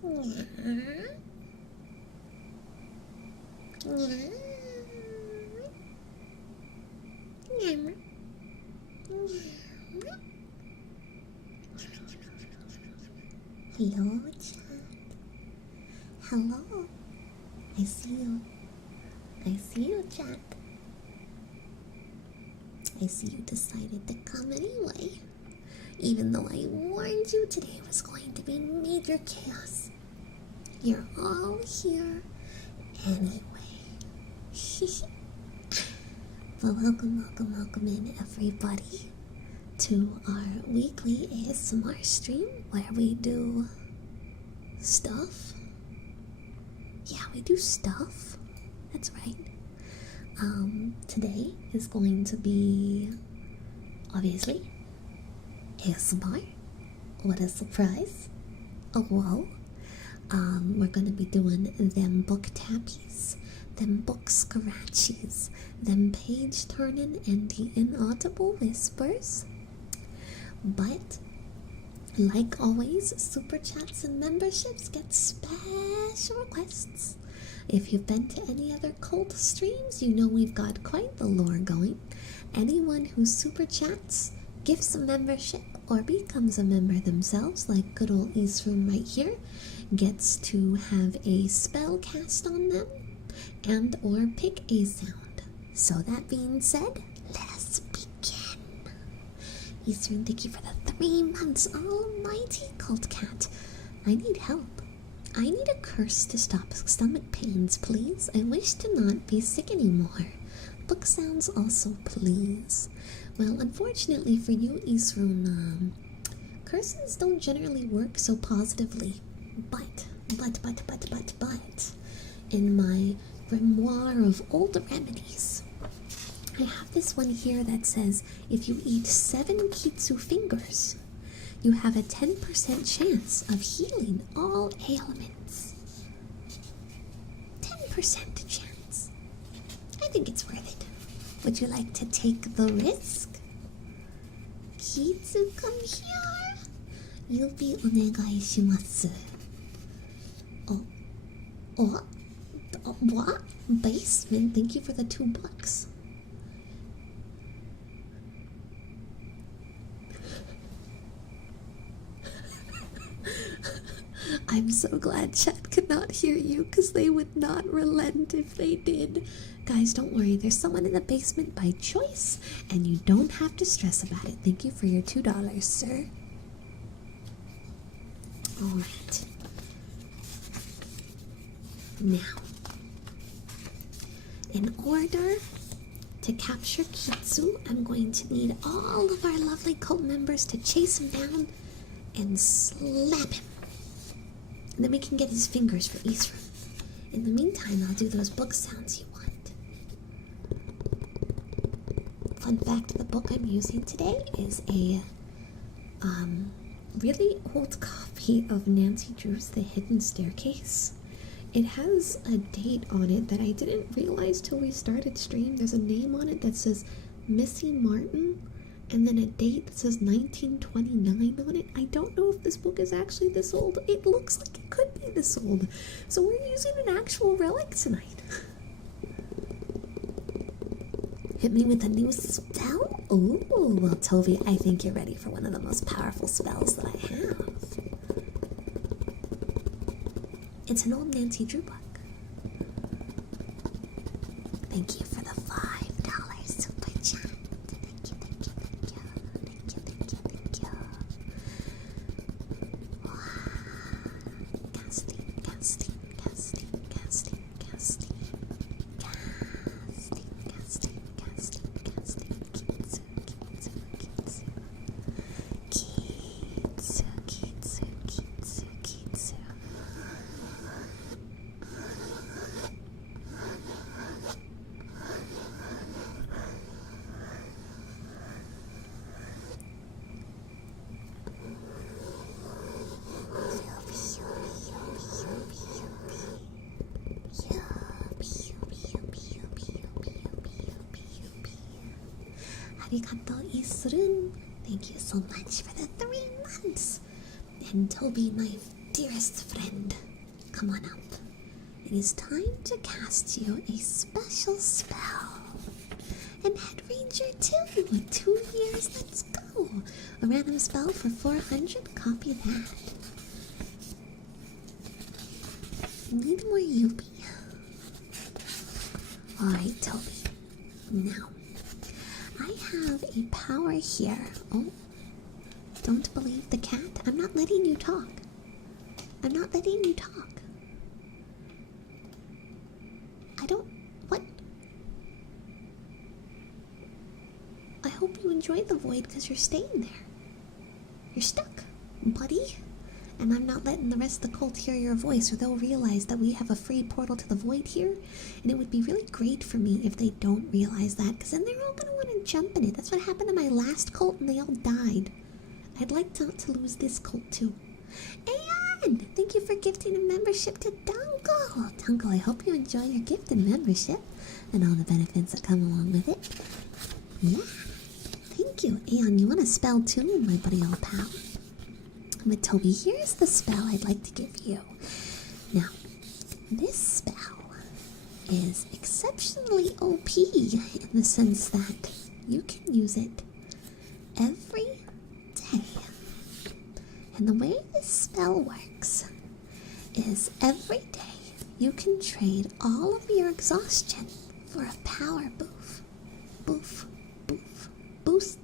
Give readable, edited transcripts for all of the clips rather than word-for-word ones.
Hello, chat. Hello. I see you. I see you, chat. I see you decided to come anyway. Even though I warned you today was going to be major chaos. You're all here anyway. Well, welcome in everybody to our weekly ASMR stream where we do stuff. Yeah, we do stuff. That's right. Today is going to be, obviously, ASMR. What a surprise. Oh, whoa. We're gonna be doing them book tappies, them book scratchies, them page turning and the inaudible whispers. But, like always, super chats and memberships get special requests. If you've been to any other cult streams, you know we've got quite the lore going. Anyone who super chats, gives a membership, or becomes a member themselves, like good old Eastroom right here, gets to have a spell cast on them and or pick a sound. So that being said, let's begin. Eastroom, thank you for the 3 months. Almighty cult cat. I need help. I need a curse to stop stomach pains, please. I wish to not be sick anymore. Book sounds also, please. Well, unfortunately for you, Isrun, curses don't generally work so positively. But, in my grimoire of old remedies, I have this one here that says if you eat 7 kitsu fingers, you have a 10% chance of healing all ailments. 10% chance. I think it's worth it. Would you like to take the risk? Kitsu, come here. Yubi onegai shimasu. What? Basement, thank you for the $2. I'm so glad chat could not hear you, because they would not relent if they did. Guys, don't worry, there's someone in the basement by choice, and you don't have to stress about it. Thank you for your $2, sir. Alright. Now, in order to capture Kitsu, I'm going to need all of our lovely cult members to chase him down and slap him. And then we can get his fingers for Isra. In the meantime, I'll do those book sounds you want. Fun fact, the book I'm using today is a really old copy of Nancy Drew's The Hidden Staircase. It has a date on it that I didn't realize till we started stream. There's a name on it that says Missy Martin, and then a date that says 1929 on it. I don't know if this book is actually this old. It looks like it could be this old. So we're using an actual relic tonight. Hit me with a new spell? Ooh, well, Toby, I think you're ready for one of the most powerful spells that I have. It's an old Nancy Drew book. Thank you for the $5 super chat. Thank you. Wow. Casting. Kitsu. Arigato Isrun. Thank you so much for the 3 months. And Toby, my dearest friend, come on up. It is time to cast you a special spell. And Head Ranger 2, 2 years, let's go. A random spell for 400, copy that. Need more Yubi. Alright, Toby. Now, I have a power here. Oh, don't believe the cat? I'm not letting you talk. I'm not letting you talk. What? I hope you enjoyed the void because you're staying there. You're stuck, buddy. And I'm not letting the rest of the cult hear your voice, or they'll realize that we have a free portal to the void here. And it would be really great for me if they don't realize that, because then they're all going to want to jump in it. That's what happened to my last cult, and they all died. I'd like not to lose this cult too. And thank you for gifting a membership to Dunkel. Dunkel, I hope you enjoy your gift and membership and all the benefits that come along with it. Yeah, thank you. And you want a spell too, my buddy old pal? But Toby, here's the spell I'd like to give you. Now, this spell is exceptionally OP in the sense that you can use it every day. And the way this spell works is every day you can trade all of your exhaustion for a power boof. Boof, boof, boost.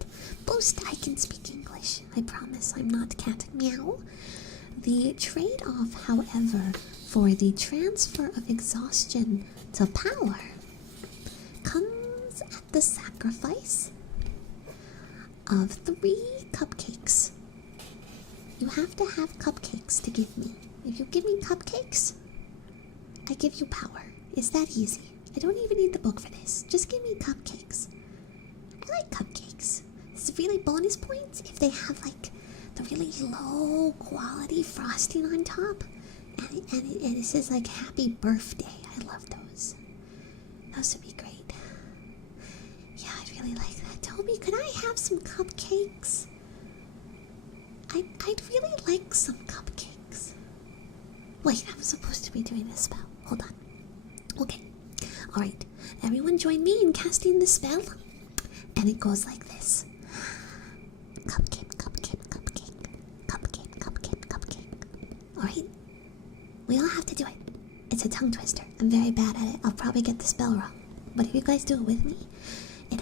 Boost, I can speak English. I promise I'm not cat meow. The trade-off, however, for the transfer of exhaustion to power comes at the sacrifice of 3 cupcakes. You have to have cupcakes to give me. If you give me cupcakes, I give you power. It's that easy. I don't even need the book for this. Just give me cupcakes. I like cupcakes. It's really bonus points if they have like the really low quality frosting on top. And it says like happy birthday. I love those. Those would be great. Yeah, I'd really like that. Toby, could I have some cupcakes? I'd really like some cupcakes. Wait, I'm supposed to be doing this spell. Hold on. Okay. Alright. Everyone join me in casting the spell. And it goes like this. Cupcake, cupcake, cupcake. Cupcake, cupcake, cupcake. Alright? We all have to do it. It's a tongue twister. I'm very bad at it. I'll probably get the spell wrong. But if you guys do it with me, it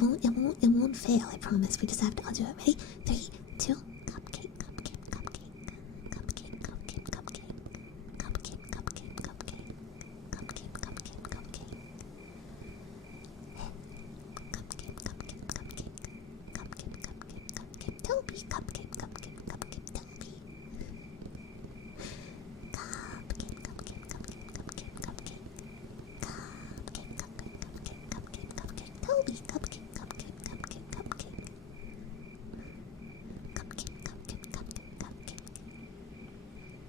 won't fail, I promise. We just have to all do it. Ready? 3, 2, cupcake, cupcake, cupcake, cupcake, cupcake, cupcake, cupcake, cupcake, cupcake, cupcake, cupcake, cupcake, cupcake, cupcake, cupcake, cupcake, cupcake, cupcake, Toby, cupcake, cupcake, cupcake, Toby, cupcake, cupcake, cupcake, cupcake, cupcake, cupcake, cupcake, cupcake, cupcake, Toby, cupcake, cupcake, cupcake, cupcake.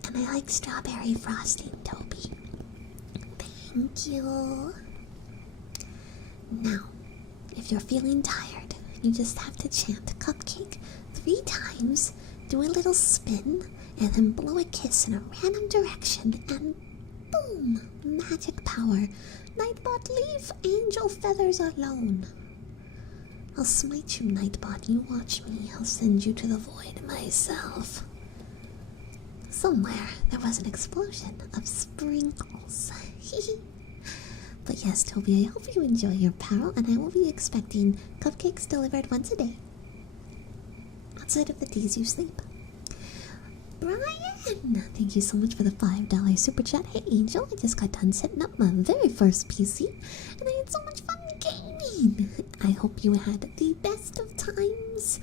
And I like strawberry frosting, Toby. Thank you. Now, if you're feeling tired, you just have to chant cupcake 3 times, do a little spin, and then blow a kiss in a random direction, and boom! Magic power. Nightbot, leave angel feathers alone. I'll smite you, Nightbot. You watch me. I'll send you to the void myself. Somewhere there was an explosion of sprinkles. But yes, Toby, I hope you enjoy your apparel, and I will be expecting cupcakes delivered once a day. Outside of the days you sleep. Brian! Thank you so much for the $5 super chat. Hey, Angel, I just got done setting up my very first PC, and I had so much fun gaming. I hope you had the best of times.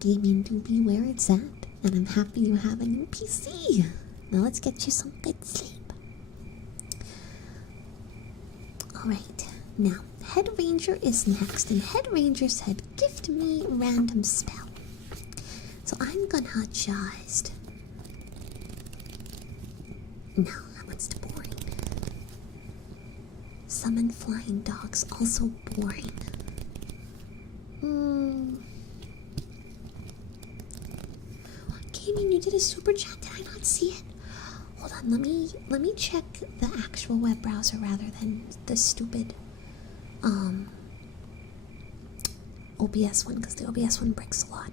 Gaming do be where it's at, and I'm happy you have a new PC. Now let's get you some good sleep. Alright, now, Head Ranger is next, and Head Ranger said, gift me random spell. So I'm gonna just... No, that one's too boring. Summon flying dogs, also boring. Gaming you did a super chat. Did I not see it? Hold on, let me check the actual web browser rather than the stupid OBS one, because the OBS one breaks a lot.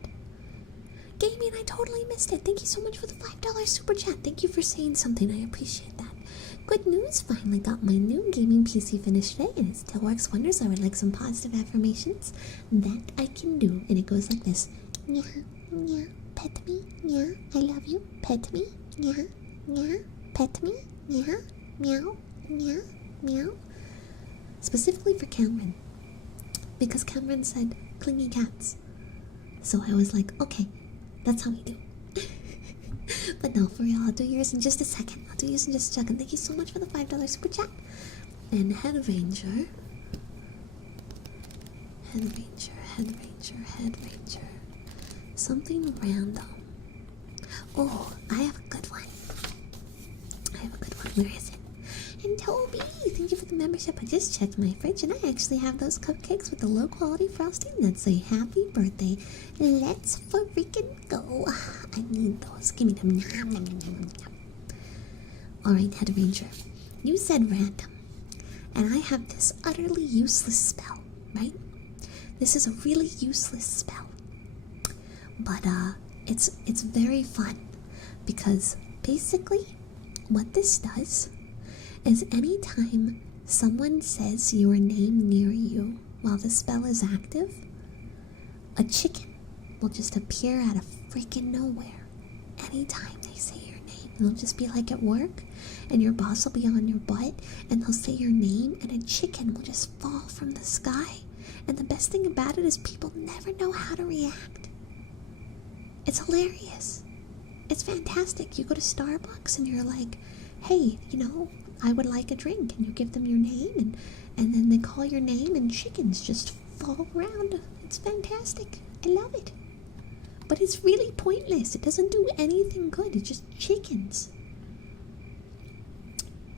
Gaming, I totally missed it. Thank you so much for the $5 super chat. Thank you for saying something. I appreciate that. Good news, finally got my new gaming PC finished today, and it still works wonders. I would like some positive affirmations that I can do, and it goes like this. Yeah, yeah, pet me, yeah, I love you, pet me, yeah, yeah, pet me, yeah, meow, yeah, meow. Specifically for Cameron, because Cameron said clingy cats. So I was like, okay, that's how we do. But no, for real, I'll do yours in just a second. Thank you so much for the $5 super chat. And Head Ranger. Something random. Oh, I have a good one. Where is it? And Toby, thank you for the membership. I just checked my fridge and I actually have those cupcakes with the low quality frosting that say happy birthday. Let's freaking go. I need those. Give me them. Alright, Head Ranger. You said random. And I have this utterly useless spell, right? This is a really useless spell. But it's very fun. Because basically what this does is anytime someone says your name near you while the spell is active, a chicken will just appear out of freaking nowhere anytime they say your name. It'll just be like at work, and your boss will be on your butt, and they'll say your name, and a chicken will just fall from the sky. And the best thing about it is people never know how to react. It's hilarious. It's fantastic. You go to Starbucks and you're like, hey, I would like a drink, and you give them your name, and then they call your name, and chickens just fall around. It's fantastic. I love it. But it's really pointless. It doesn't do anything good. It's just chickens.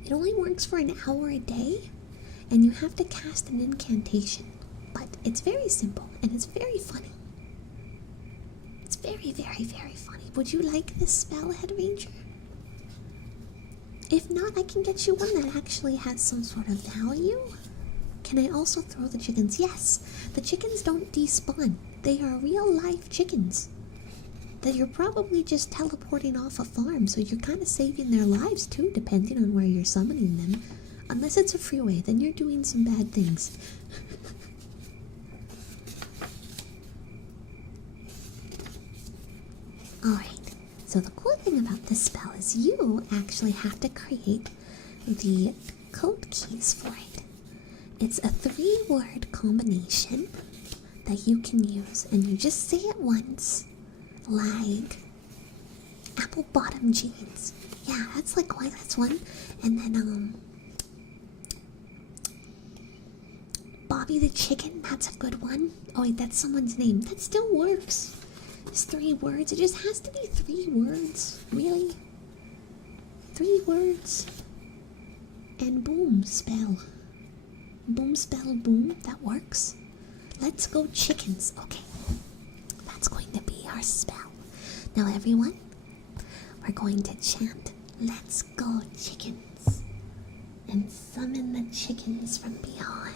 It only works for an hour a day, and you have to cast an incantation. But it's very simple, and it's very funny. It's very, very, very funny. Would you like this spell, Head Ranger? If not, I can get you one that actually has some sort of value. Can I also throw the chickens? Yes, the chickens don't despawn. They are real life chickens that you're probably just teleporting off a farm, so you're kind of saving their lives too, depending on where you're summoning them. Unless it's a freeway, then you're doing some bad things. Alright. So the cool thing about this spell is you actually have to create the code keys for it. It's a 3-word combination that you can use, and you just say it once, like apple bottom jeans. Yeah, that's one. And then Bobby the chicken, that's a good one. Oh wait, that's someone's name. That still works. It's 3 words. It just has to be 3 words. Really? 3 words. And boom, spell. Boom, spell, boom. That works. Let's go chickens. Okay. That's going to be our spell. Now everyone, we're going to chant, let's go chickens. And summon the chickens from beyond.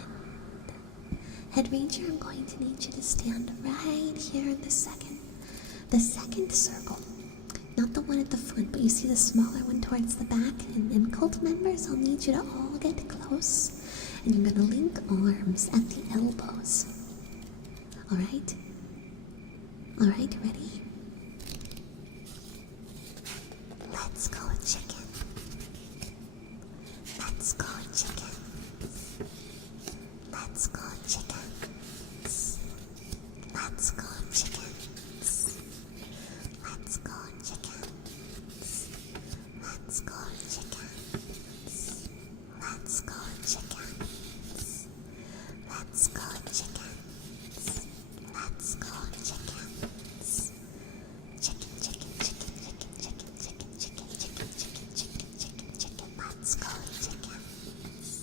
Head Ranger, I'm going to need you to stand right here in the second circle. Not the one at the front, but you see the smaller one towards the back. And cult members, I'll need you to all get close. And you're going to link arms at the elbows. Alright? Alright, ready? Let's go chicken. Let's go chicken. Let's go chickens. Let's go chickens. Let's go chickens. Let's go chickens. Let's go chickens. Let's go chickens. Let's go chickens. Chicken, chicken, chicken, chicken, chicken, chicken, chicken, chicken, chicken, chicken, chicken, chicken. Let's go chickens.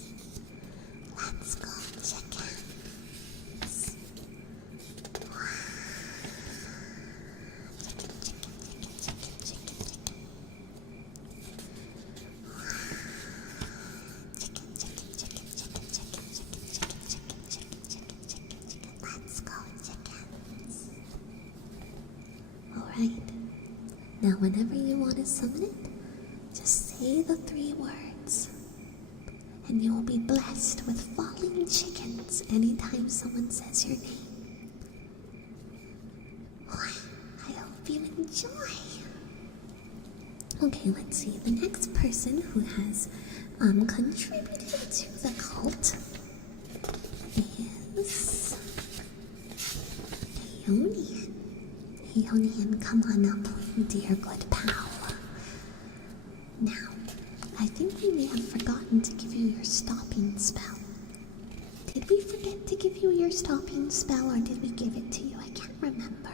Now, whenever you want to summon it, just say the 3 words, and you will be blessed with falling chickens anytime someone says your name. I hope you enjoy. Okay, let's see. The next person who has contributed to the cult is Aeonian. Aeonian, come on up, dear good pal. Now, I think we may have forgotten to give you your stopping spell. Did we forget to give you your stopping spell, or did we give it to you? I can't remember.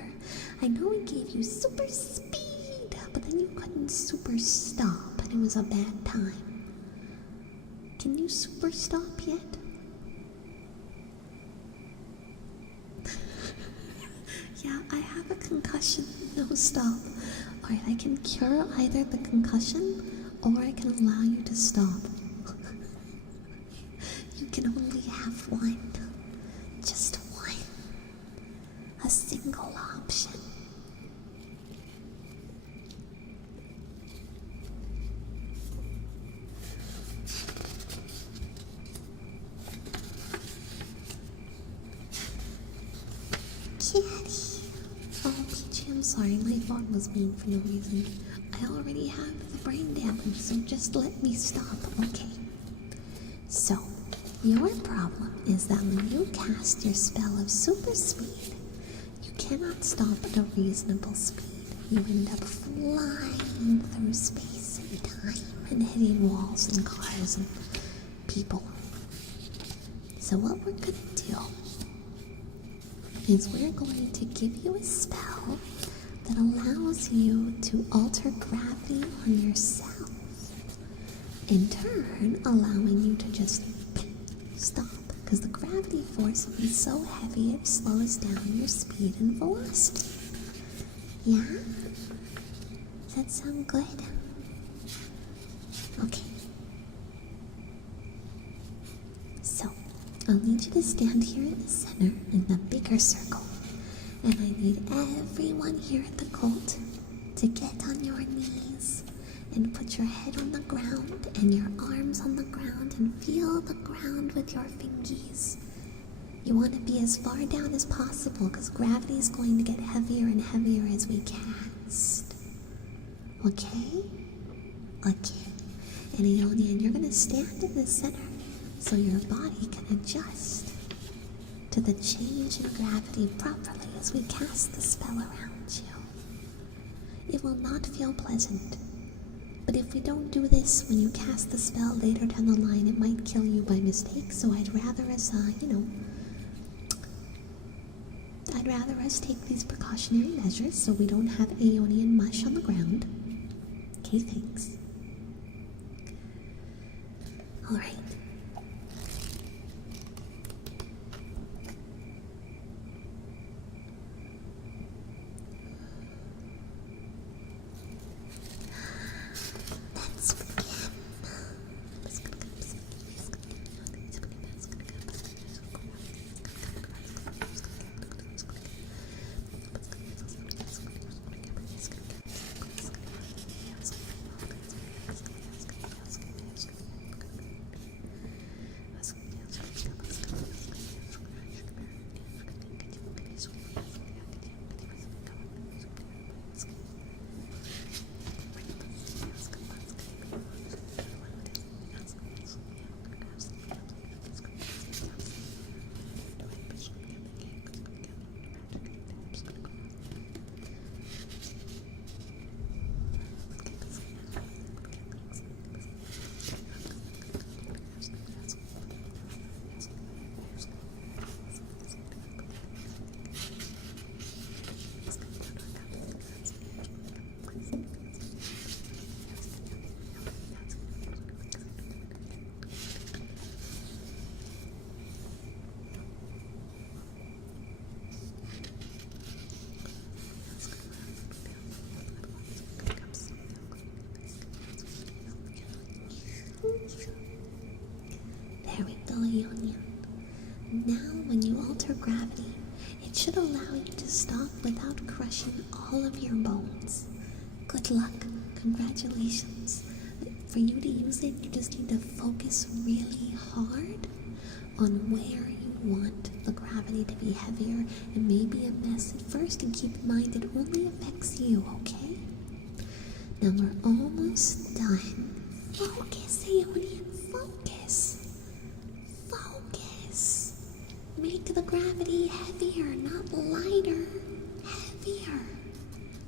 I know we gave you super speed, but then you couldn't super stop, and it was a bad time. Can you super stop yet? Yeah, I have a concussion. No stop. Alright, I can cure either the concussion or I can allow you to stop. You can only have one. Just one. A single option. Kitty. Oh, Peachy, I'm sorry. My phone was mean for no reason. I already have the brain damage, so just let me stop, okay? So, your problem is that when you cast your spell of super speed, you cannot stop at a reasonable speed. You end up flying through space and time and hitting walls and cars and people. So what we're gonna do is we're going to give you a spell that allows you to alter gravity on yourself, in turn allowing you to just stop, because the gravity force will be so heavy it slows down your speed and velocity. Yeah? Does that sound good? Okay. So, I'll need you to stand here in the center in the bigger circle. And I need everyone here at the cult to get on your knees and put your head on the ground and your arms on the ground and feel the ground with your fingies. You want to be as far down as possible because gravity is going to get heavier and heavier as we cast. Okay? Okay. And Aeonian, you're going to stand in the center so your body can adjust to the change in gravity properly as we cast the spell around you. It will not feel pleasant, but if we don't do this when you cast the spell later down the line, it might kill you by mistake, so I'd rather us, I'd rather us take these precautionary measures so we don't have Aeonian mush on the ground. Okay, thanks. Alright. There we go, Aeonian. Now, when you alter gravity, it should allow you to stop without crushing all of your bones. Good luck. Congratulations. For you to use it, you just need to focus really hard on where you want the gravity to be heavier. It may be a mess at first, and keep in mind it only affects you, okay? Now we're almost done. Focus, Aeonian, focus. Focus. Make the gravity heavier, not lighter. Heavier.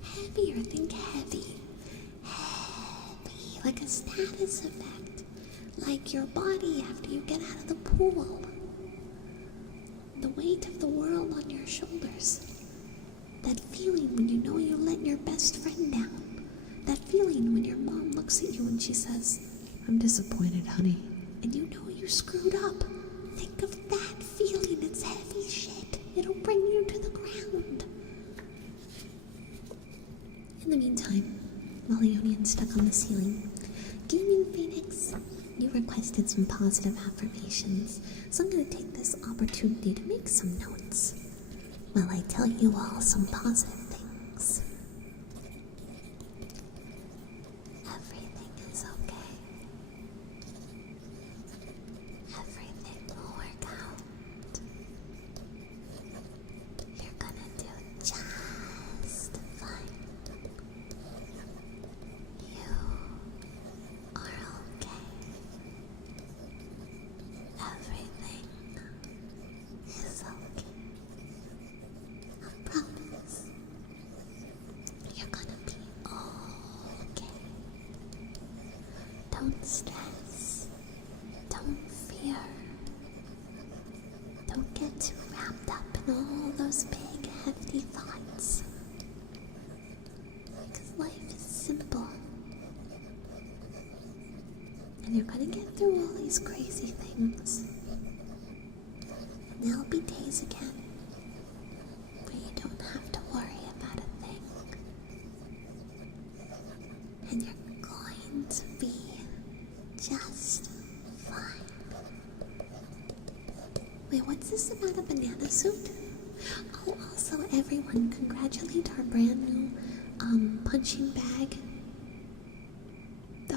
Heavier, think heavy. Heavy, like a status effect. Like your body after you get out of the pool. The weight of the world on your shoulders. That feeling when you know you let your best friend down. That feeling when your mom looks at you and she says, "I'm disappointed, honey." And you know you screwed up. Think of that feeling. It's heavy shit. It'll bring you to the ground. In the meantime, while Aeonian's stuck on the ceiling, Gaming Phoenix, you requested some positive affirmations, so I'm going to take this opportunity to make some notes while I tell you all some positive things. Everything is okay. Everything will work out. You're gonna do just fine. You are okay. Everything is okay. I promise. You're gonna be okay. Don't stress. Don't fear. Don't get too wrapped up in all those big, hefty thoughts. Because life is simple. And you're gonna get through all these crazy things. And there'll be days again where you don't have to worry about a thing. And you're going to be just fine. Wait, what's this about a banana suit? Oh, also everyone, congratulate our brand new punching bag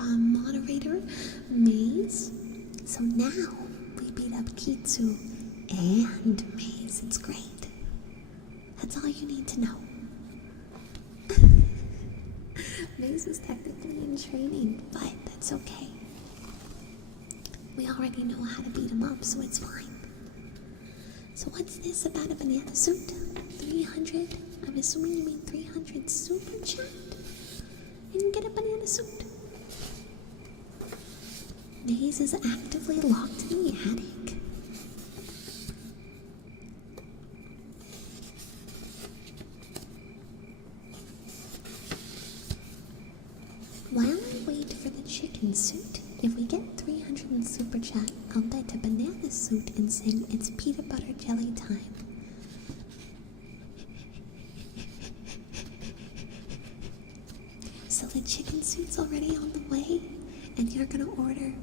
moderator, Maze. So now we beat up Kitsu and Maze. It's great. That's all you need to know. Maze is technically in training, but that's okay. We already know how to beat him up, so it's fine. So what's this about a banana suit? 300? I'm assuming you mean 300 super chat? And you get a banana suit. Maze is actively locked in the attic. While I wait for the chicken suit, if we get 300 in super chat, I'll bet a banana suit and sing "It's peanut butter jelly time." So the chicken suit's already on the way, and you're gonna order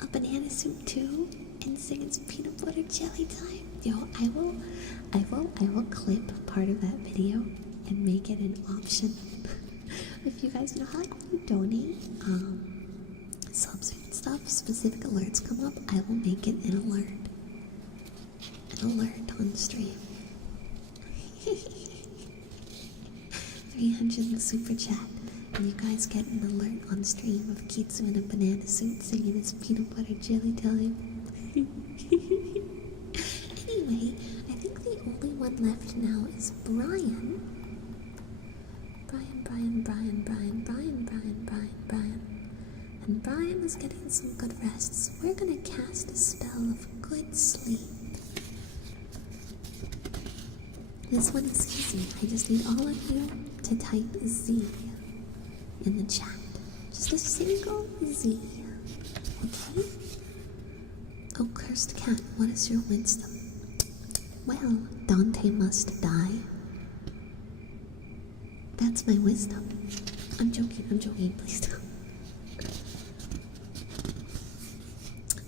a banana suit too and sing "It's peanut butter jelly time." Yo, I will clip part of that video and make it an option. If you guys know how, like, when you donate subs and stuff, specific alerts come up, I will make it an alert. An alert on stream. 300 in the super chat, and you guys get an alert on stream of Kitsu in a banana suit singing "It's peanut butter jelly time." Anyway, I think the only one left now is Brian. Brian. And Brian is getting some good rest, so we're gonna cast a spell of good sleep. This one is easy. I just need all of you to type Z in the chat. Just a single Z. Okay? Oh, cursed cat, what is your wisdom? Well, Dante must die. That's my wisdom. I'm joking, please don't.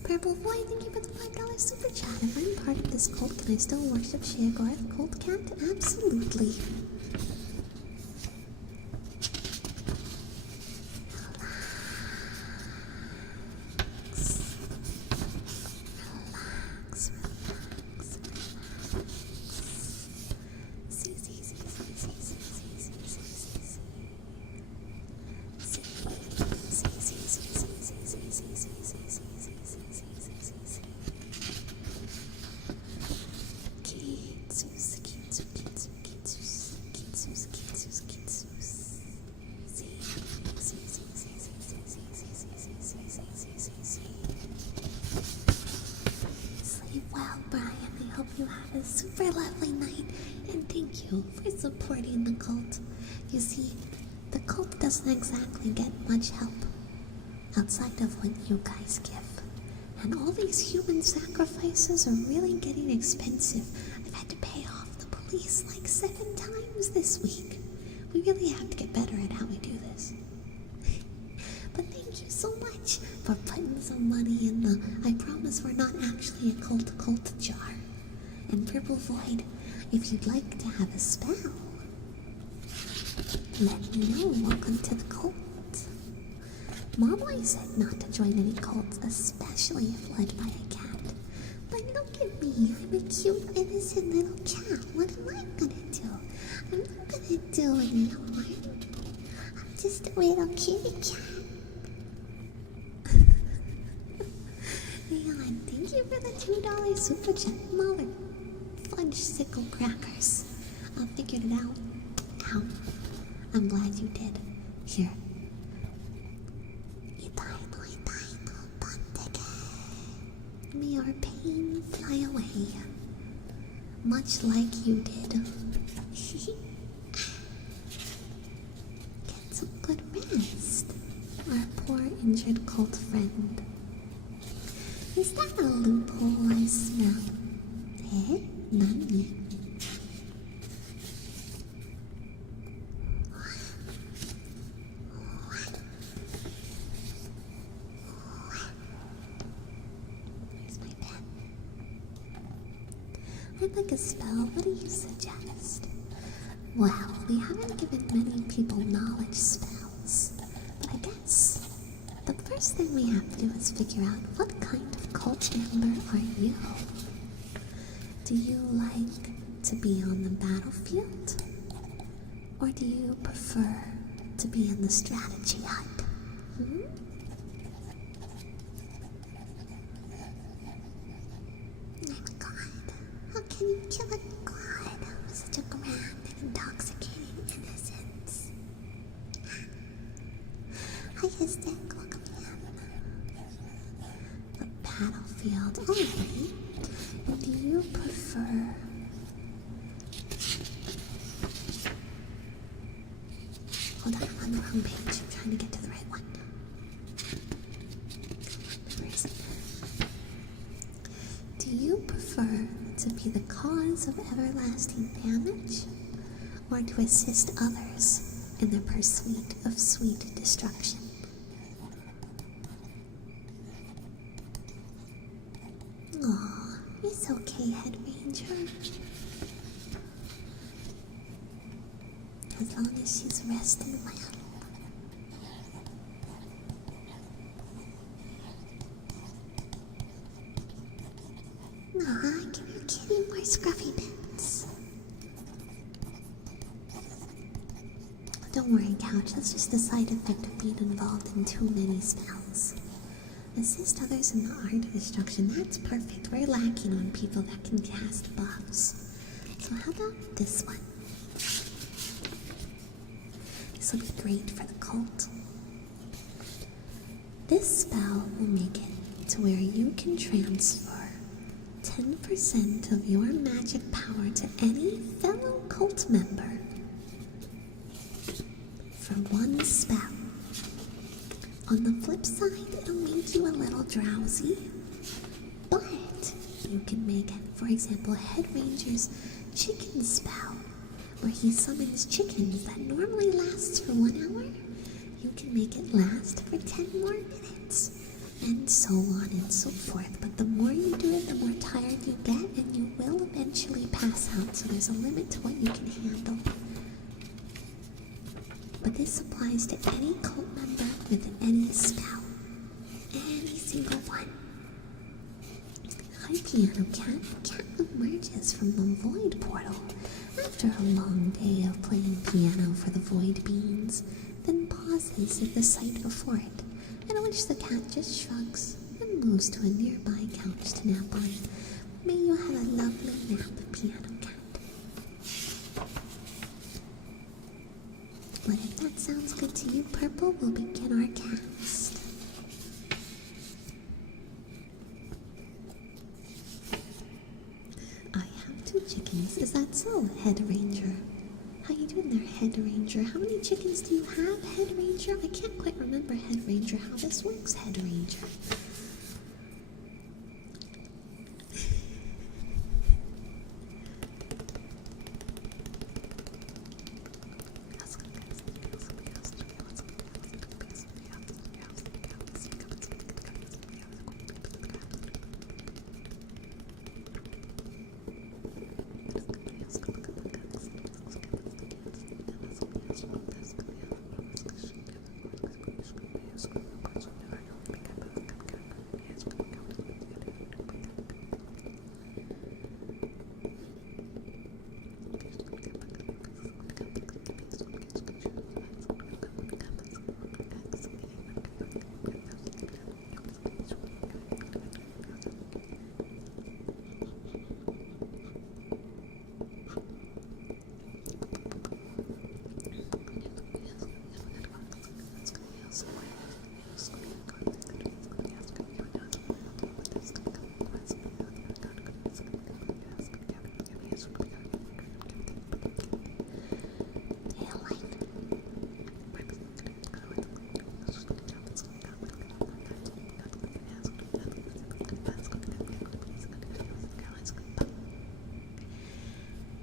Purple Boy, thank you for the $5 super chat. If I'm part of this cult, can I still worship Sheogorath Cult Cat? Absolutely. you for supporting the cult. You see, the cult doesn't exactly get much help outside of what you guys give. And all these human sacrifices are really getting expensive. I've had to pay off the police like 7 times this week. We really have to get better at how we do this. But thank you so much for putting some money in the I promise we're not actually a cult jar. And Purple Void, if you'd like to have a spell, let me know. Welcome to the cult. Mom always said not to join any cults, especially if led by a cat. But look at me, I'm a cute, innocent little cat. What am I gonna do? I'm not gonna do any harm. I'm just a little kitty cat. Man, thank you for the $2 super chat, Mother. Fudge sickle crackers. I figured it out. Ow. I'm glad you did. Here. May our pain fly away, much like you did. Get some good rest, our poor injured cult friend. Is that a loophole I smell? Eh? None. I'd like a spell. What do you suggest? Well, we haven't given many people knowledge spells, but I guess the first thing we have to do is figure out what kind of cult member are you? Do you like to be on the battlefield? Or do you prefer to be in the strategy hut? Hmm? I'm a god. How can you kill a god with such a grand and intoxicating innocence? I just think, welcome in. The battlefield. Alright. Do you prefer... Hold on, I'm on the wrong page. I'm trying to get to the right one. Where is it? Do you prefer to be the cause of everlasting damage, or to assist others in the pursuit of sweet destruction? Aw, it's okay, Head Ranger. As long as she's resting well. Aw, give your kitty more scruffy bits. Don't worry, Couch, that's just the side effect of being involved in too many spells. Assist others in the art of destruction, that's perfect. We're lacking on people that can cast buffs. So how about this one? This will be great for the cult. This spell will make it to where you can transfer 10% of your magic power to any fellow cult member for one spell. On the flip side, it'll make you a little drowsy, but you can make, for example, Head Ranger's chicken spell, where he summons chickens that normally lasts for 1 hour. You can make it last for 10 more minutes, and so on and so forth. But the more you do it, the more tired you get, and you will eventually pass out, so there's a limit to what you can handle. But this applies to any cult member with any spell. Any single one. Hi, Piano Cat. Cat emerges from the Void Portal after a long day of playing piano for the Void Beans, then pauses at the sight before it, at which the cat just shrugs and moves to a nearby couch to nap on. May you have a lovely nap, Piano Cat. But if that sounds good to you, Purple, we'll begin our cast. I have 2 chickens. Is that so, Head Ranger? Head Ranger. How many chickens do you have, Head Ranger? I can't quite remember, Head Ranger, how this works, Head Ranger.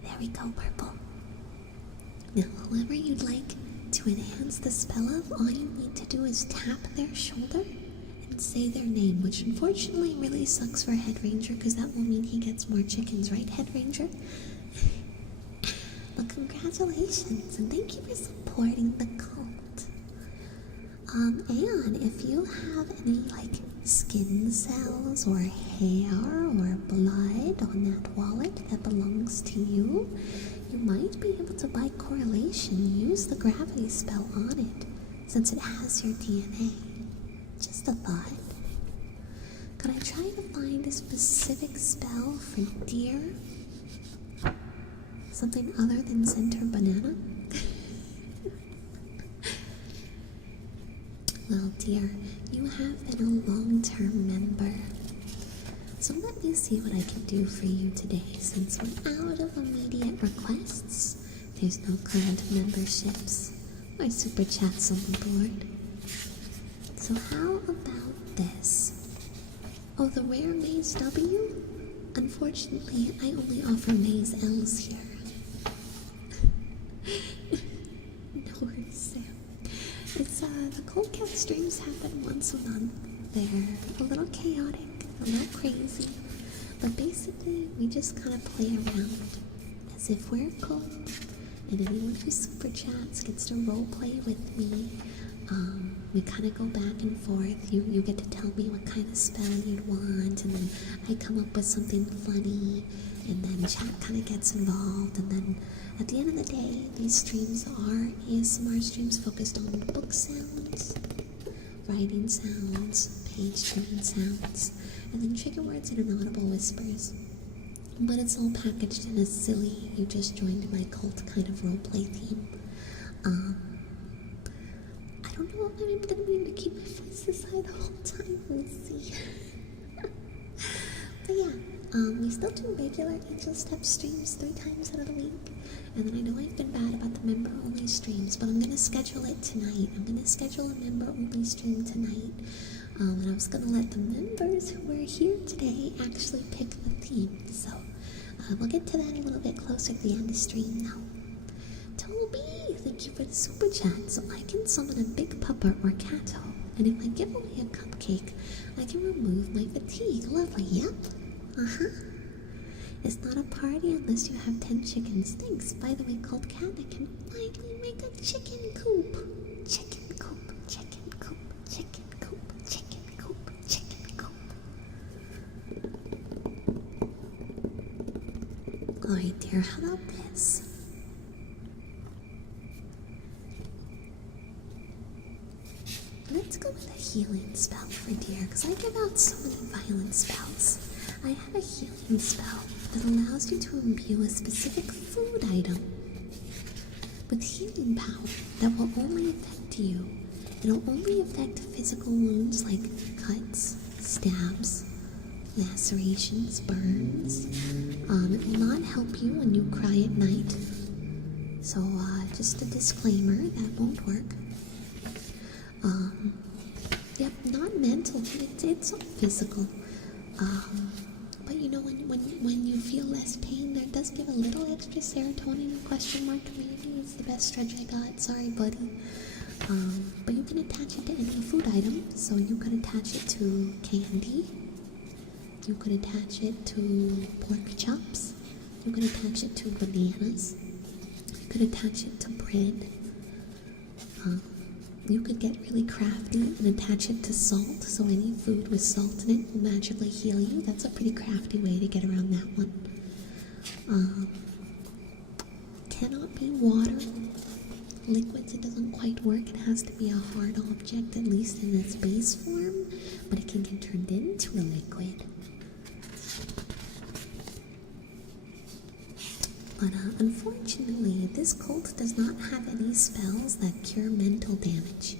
There we go, Purple. Now, whoever you'd like to enhance the spell of, all you need to do is tap their shoulder and say their name, which unfortunately really sucks for Head Ranger because that will mean he gets more chickens, right, Head Ranger? But congratulations, and thank you for supporting the cult. And if you have any, like, skin cells or hair or blood on that wallet that belongs to you, you might be able to, by correlation, use the gravity spell on it, since it has your DNA. Just a thought. Could I try to find a specific spell for deer? Something other than center banana? Well, dear, you have been a long-term member. So let me see what I can do for you today, since we're out of immediate requests. There's no current memberships or super chats on the board. So how about this? Oh, the rare Maze W? Unfortunately, I only offer Maze L's here. No worries, Sam. It's, the Cold Cat streams happen once a month. They're a little chaotic, a little crazy, but basically we just kind of play around as if we're a cult, and anyone who super chats gets to roleplay with me. We kind of go back and forth. You get to tell me what kind of spell you'd want, and then I come up with something funny, and then chat kind of gets involved, and then at the end of the day, these streams are ASMR streams focused on book sounds, writing sounds, page turning sounds, and then trigger words and inaudible whispers. But it's all packaged in a silly, you just joined my cult kind of roleplay theme. I don't know if I'm gonna be able to keep my voice this high the whole time, we'll see. But yeah, we still do regular Angel Step streams 3 times out of the week. And then I know I've been bad about the member-only streams, but I'm gonna schedule it tonight. I'm gonna schedule a member-only stream tonight. And I was gonna let the members who were here today actually pick the theme. So, we'll get to that a little bit closer at the end of the stream now. Toby, thank you for the super chat. So I can summon a big pupper or catto, and if I give away a cupcake, I can remove my fatigue. Lovely, yep. It's not a party unless you have 10 chickens. Thanks. By the way, Cold Cat, I can finally make a chicken coop. Chicken coop, chicken coop, chicken coop, chicken coop, chicken coop. Alright, dear, how about this? Let's go with a healing spell for deer, because I give out so many violent spells. I have a healing spell that allows you to imbue a specific food item with healing power that will only affect you. It'll only affect physical wounds like cuts, stabs, lacerations, burns. It will not help you when you cry at night. So just a disclaimer, that won't work. Yep, not mental, it's all physical. But you know, when you feel less pain, there does give a little extra serotonin, question mark, maybe it's the best stretch I got, sorry buddy. But you can attach it to any food item, so you could attach it to candy, you could attach it to pork chops, you could attach it to bananas, you could attach it to bread. You could get really crafty and attach it to salt, so any food with salt in it will magically heal you. That's a pretty crafty way to get around that one. Cannot be water. Liquids, it doesn't quite work. It has to be a hard object, at least in its base form, but it can get turned into a liquid. But unfortunately, this cult does not have any spells that cure mental damage.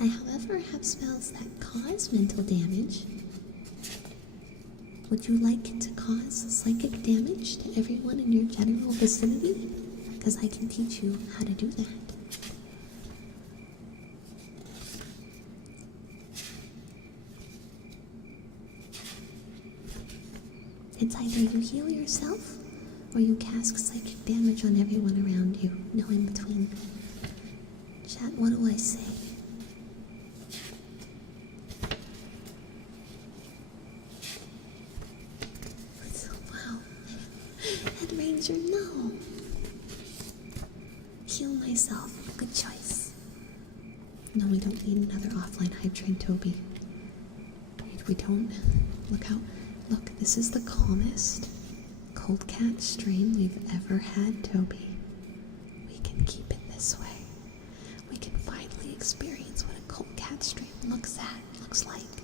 I, however, have spells that cause mental damage. Would you like to cause psychic damage to everyone in your general vicinity? Because I can teach you how to do that. It's either you heal yourself, or you cast psychic damage on everyone around you. No in between. Chat, what do I say? Wow. Head Ranger, no. Heal myself. Good choice. No, we don't need another offline hype train, Toby. We don't. Look, this is the calmest cold cat stream we've ever had, Toby. We can keep it this way. We can finally experience what a cold cat stream looks like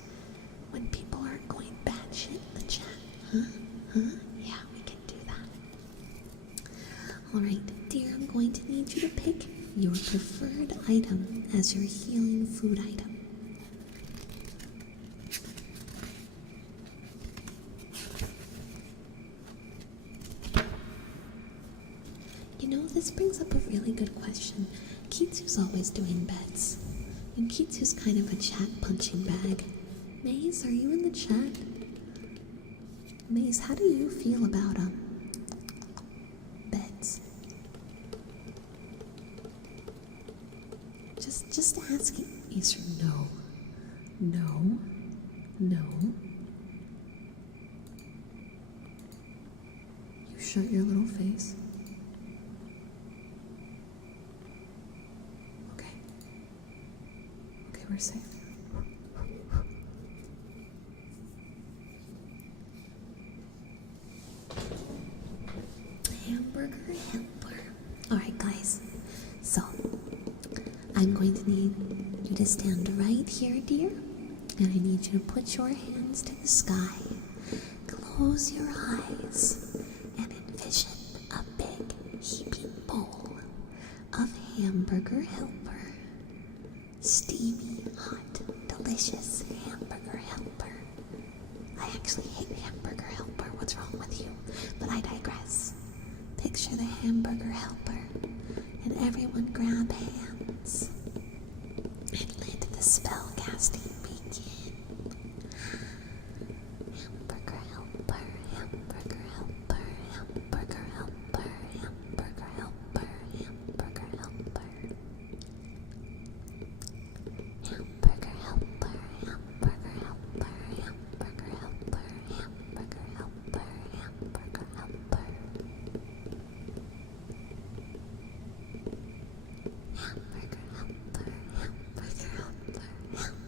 when people aren't going batshit in the chat. Huh? Yeah, we can do that. Alright, dear, I'm going to need you to pick your preferred item as your healing food item. You know, this brings up a really good question. Kitsu's always doing bets, and Kitsu's kind of a chat punching bag. Maze, are you in the chat? Maze, how do you feel about bets? Just asking. Answer no. You shut your little face. We're safe. Hamburger helper. Alright guys, so I'm going to need you to stand right here, dear, and I need you to put your hands to the sky, close your eyes, and envision a big heaping bowl of hamburger helper. Steamy, hot, delicious hamburger helper. I actually hate hamburger helper. What's wrong with you? But I digress. Picture the hamburger helper, and everyone grab hands and let the spell casting begin. Hamburger helper, hamburger helper, hamburger helper, hamburger helper, hamburger helper. Hamburger helper, hamburger helper, hamburger helper, hamburger helper, hamburger helper. Hamburger helper, hamburger helper,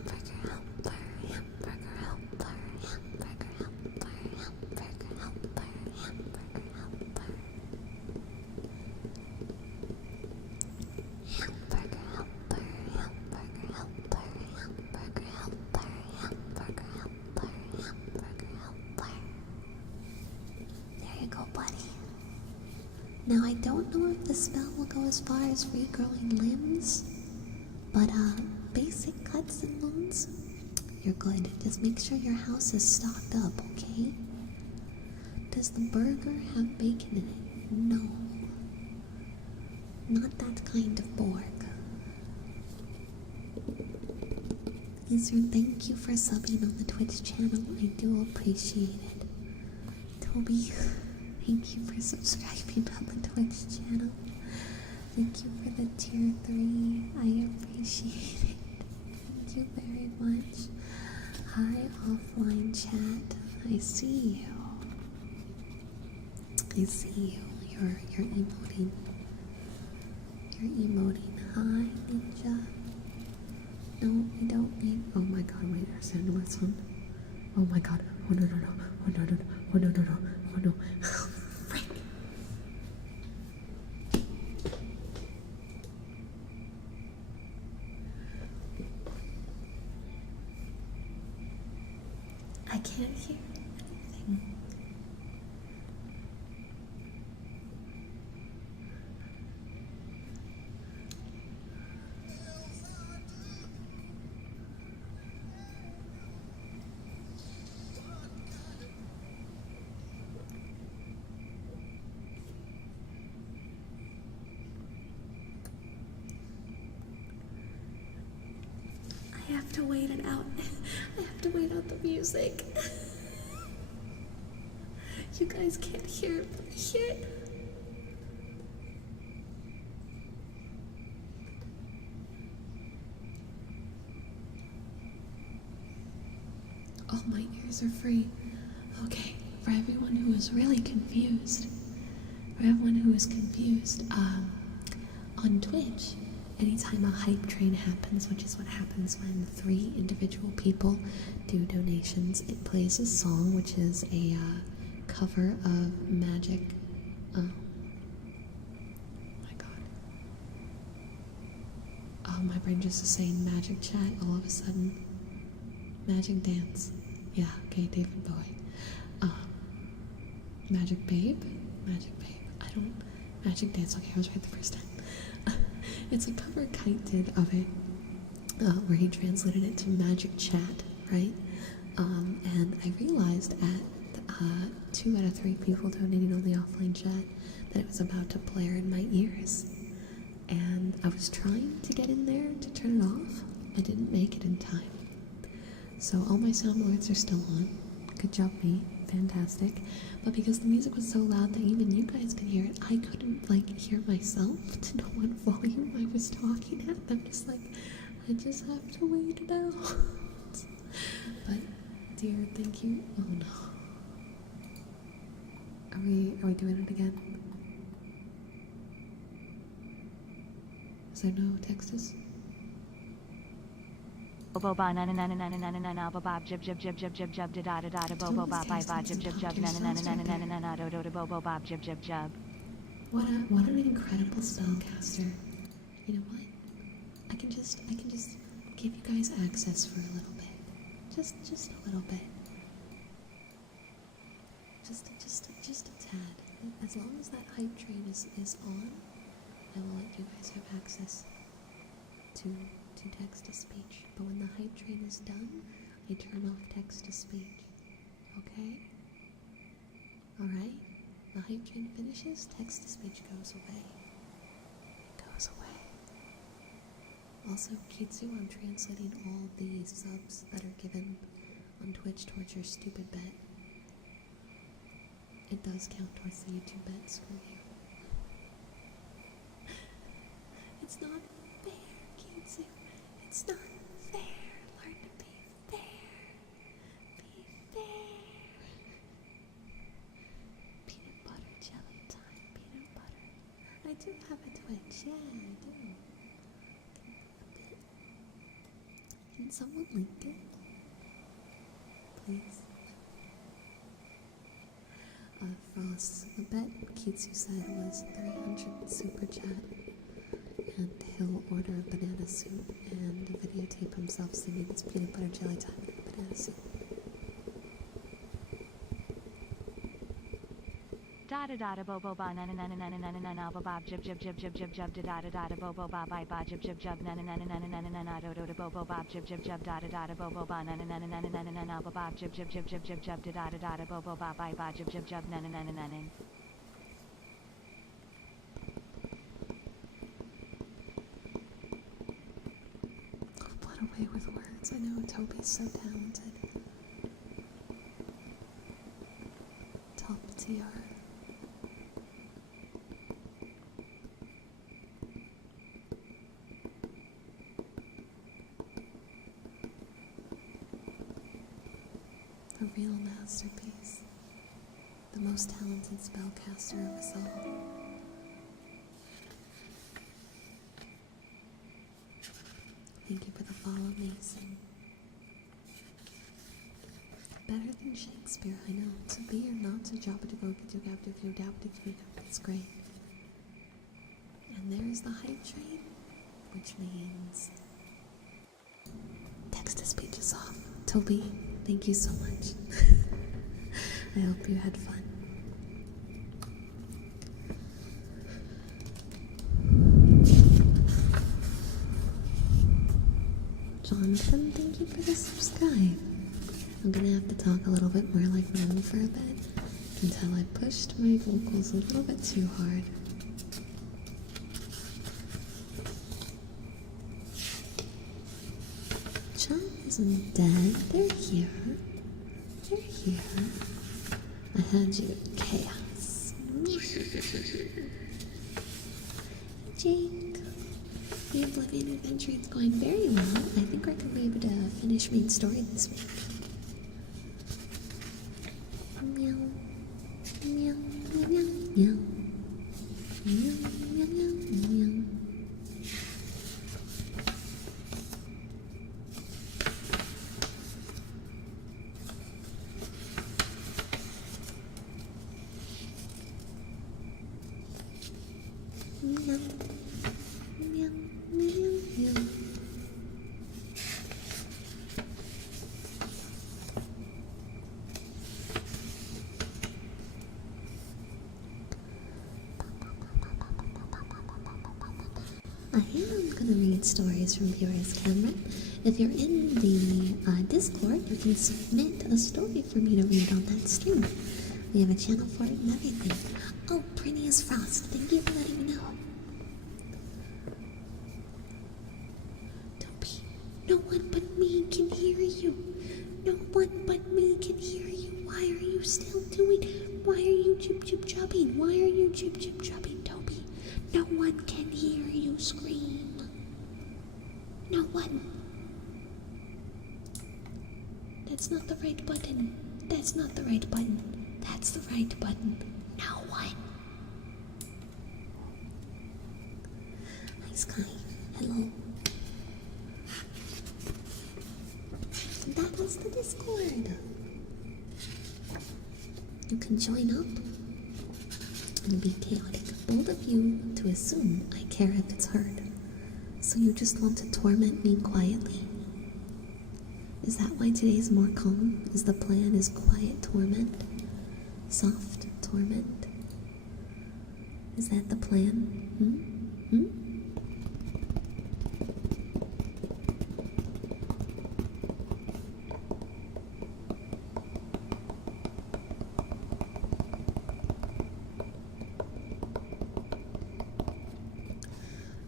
hamburger helper, hamburger helper, hamburger helper, hamburger helper, hamburger helper. Hamburger helper, hamburger helper, hamburger helper, hamburger helper, hamburger helper. There you go, buddy. Now I don't know if the spell will go as far as regrowing limbs, but basic cuts and wounds, you're good. Just make sure your house is stocked up, okay? Does the burger have bacon in it? No. Not that kind of Borg. User, thank you for subbing on the Twitch channel. I do appreciate it. Toby, thank you for subscribing on the Twitch channel. Thank you for the tier 3. I appreciate it. Thank you very much. Hi, offline chat. I see you. I see you. You're emoting. You're emoting. Hi, Ninja. No, we don't need. Oh my god, wait, I said what's on. Oh my god. Oh no, no, no. Oh no, no, no. Oh no, no, no. Oh no. Frick. I can't hear anything. I have to wait it out. I have to wait out the music. You guys can't hear it, but I hear it. Oh, my ears are free. Okay, for everyone who is really confused, on Twitch, anytime a hype train happens, which is what happens when 3 individual people do donations, it plays a song which is a cover of Magic. Oh my god. Oh, my brain just is saying Magic Chat all of a sudden. Magic Dance. Yeah, okay, David Bowie. Magic Babe? Magic Babe. Magic Dance. Okay, I was right the first time. It's a cover Kite did of it, where he translated it to Magic Chat, right? And I realized at 2 out of 3 people donating on the offline chat that it was about to blare in my ears. And I was trying to get in there to turn it off. I didn't make it in time. So all my sound alerts are still on. Good job, me. Fantastic. But because the music was so loud that even you guys could hear it, I couldn't, hear myself to know what volume I was talking at. I'm just like, I just have to wait it out. But, dear, thank you. Oh, no. Are we doing it again? Is there no Texas? Boba na na na na na na na na na bob jib jib jib jib jib jib da da da da bobo bob bye bye jib jib jib na na na na na na na na do do do bobo bob jib jib jib. What an incredible spellcaster. You know what? I can just give you guys access for a little bit. Just a little bit. Just a tad. As long as that hype train is on, I will let you guys have access to text to speech. But when the hype train is done, I turn off text to speech. Okay? Alright? The hype train finishes, text to speech goes away. It goes away. Also, Kitsu, I'm translating all the subs that are given on Twitch towards your stupid bet. It does count towards the YouTube bet, screw you. It's not fair, Kitsu. It's not fair. Learn to be fair. Be fair. Peanut butter jelly time. Peanut butter. I do have a Twitch. Yeah, I do. Can someone link it? Please. Frost, the bet Kitsu said was 300 super chat, and he'll order a banana soup and videotape himself singing it's peanut butter jelly time in a banana soup. Da da da da bobo ba na na na na na na na na bob jib jib jib jib jib jib da da da da bobo ba bye bye jib jib jib na na na na na na na na do do do bobo bob jib jib jib da da da bobo ba na na na na na na na na bob jib jib jib jib jib jib da da da bobo ba bye bye jib jib jib na na na na na. know, Toby's so talented. Top tier. A real masterpiece. The most talented spellcaster of us all. Thank you for the follow, Mason. Better than Shakespeare, I know. To be or not to job it to go get you gab if you doubt if you doubt. It's great. And there's the hype train, which means text to speech is off. Toby, thank you so much. I hope you had fun. Jonathan, thank you for the subscribe. I'm gonna have to talk a little bit more like Moon for a bit. I can tell I pushed my vocals a little bit too hard. Chat isn't dead. They're here. They're here. I heard you in chaos. Jake. The Oblivion adventure is going very well. I think we're going to be able to finish main story this week. Meow. Meow. Meow. Meow. Meow. Meow. Meow. Meow. I am going to read stories from viewers, Cameron. If you're in the Discord, you can submit a story for me to read on that stream. We have a channel for it and everything. Oh, pretty as Frost, thank you for letting me know. Toby, no one but me can hear you. No one but me can hear you. Why are you still doing? Why are you chip-chip-chopping? Why are you chip-chip-chopping, Toby? No one can hear you scream. No one. That's not the right button. That's not the right button. That's the right button. No one. Hi, Sky. Hello. That was the Discord. You can join up. It'll be chaotic. Bold of you to assume I care if it's heard. So you just want to torment me quietly? Is that why today's more calm? Is the plan is quiet torment? Soft torment? Is that the plan? Hmm?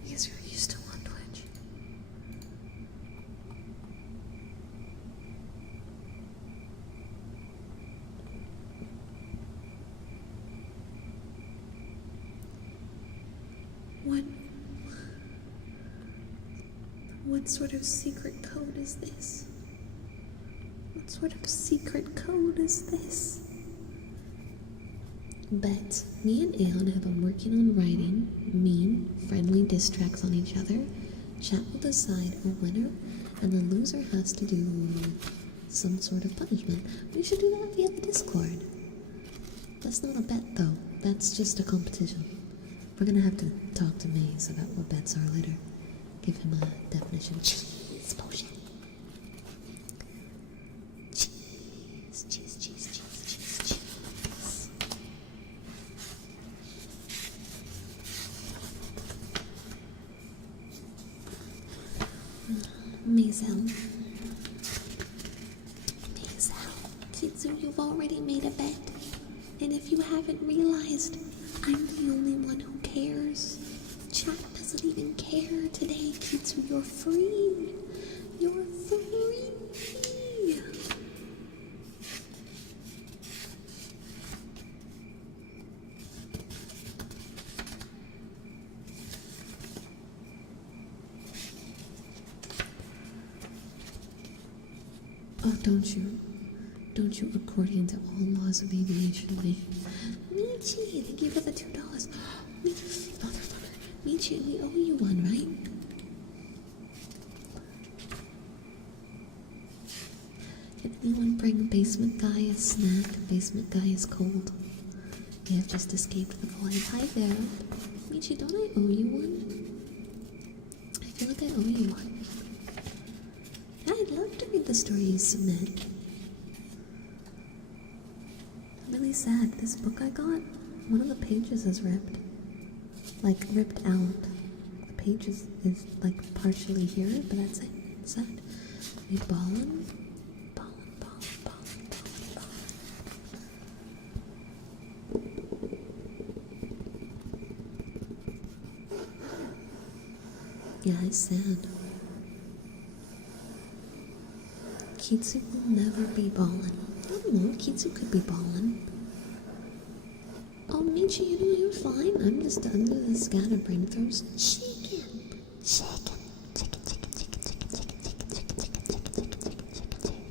I guess you're used to on Twitch. What sort of secret code is this? What sort of secret code is this? Bet me and Aeon have been working on writing mean, friendly diss tracks on each other. Chat will decide a winner, and the loser has to do some sort of punishment. We should do that via the Discord. That's not a bet, though. That's just a competition. We're gonna have to talk to Maze about what bets are later. Give him a definition. Cheese potion. Cheese, cheese, cheese, cheese, cheese, cheese. Mazel. Kitsu, you've already made a bet. And if you haven't realized, I'm the only one who cares. Chat doesn't even care today, Kitsu. You're free. You're free. Oh, don't you, according to all laws of aviation, Michi, thank you for the $2. Michi, we owe you one, right? Can anyone bring a basement guy a snack? Basement guy is cold. We have just escaped the void. Hi there. Michi, don't I owe you one? I feel like I owe you one. Yeah, I'd love to read the story you submit. I'm really sad. This book I got, one of the pages is ripped. Like, ripped out. The page is like partially here, but that's it. It's sad. We ballin'. Yeah, it's sad. Kitsu will never be ballin'. I don't know, Kitsu could be ballin'. Oh, Michi, you know, you're fine. I'm just under the scatterbrain throws. Chicken! Chicken! Chicken, chicken, chicken, chicken, chicken, chicken, chicken, chicken, chicken, chicken, chicken, chicken, chicken.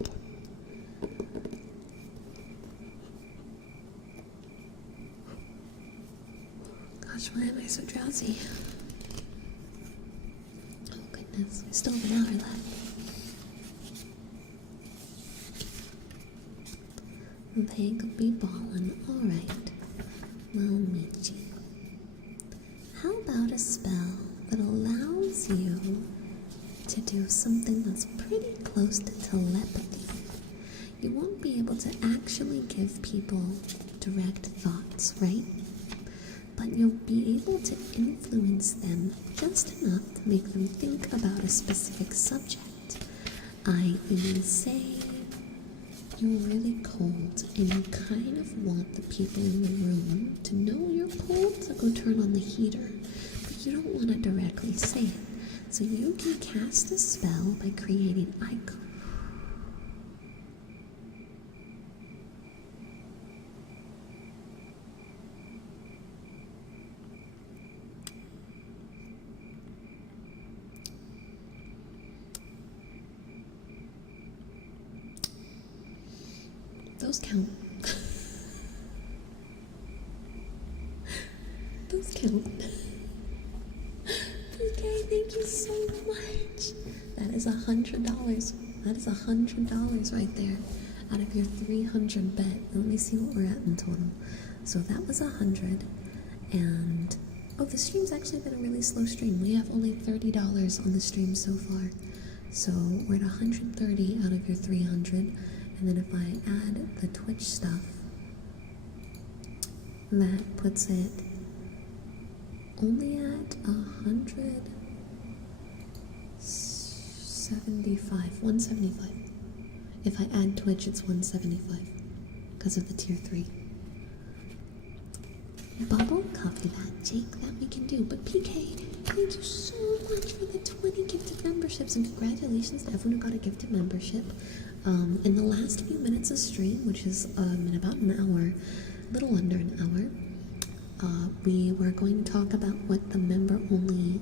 Gosh, why am I so drowsy? Oh goodness, we still have an hour left. They could be ballin', alright. Well, Michi, how about a spell that allows you to do something that's pretty close to telepathy? You won't be able to actually give people direct thoughts, right? But you'll be able to influence them just enough to make them think about a specific subject. I.e., say you're really cold and you kind of want the people in the room to know you're cold, so go turn on the heater. But you don't want to directly say it. So you can cast a spell by creating icons. Those count. Those count. Okay, thank you so much. That is $100. That is $100 right there out of your 300 bet. Let me see what we're at in total. So that was 100, and oh, the stream's actually been a really slow stream. We have only $30 on the stream so far. So we're at 130 out of your 300. And then if I add the Twitch stuff, that puts it only at 175. If I add Twitch, it's 175 because of the tier 3. Bubble, copy that, Jake. That we can do. But PK, thank you so much for the 20 gifted memberships, and congratulations to everyone who got a gifted membership. In the last few minutes of stream, which is in about an hour, a little under an hour, we were going to talk about what the member-only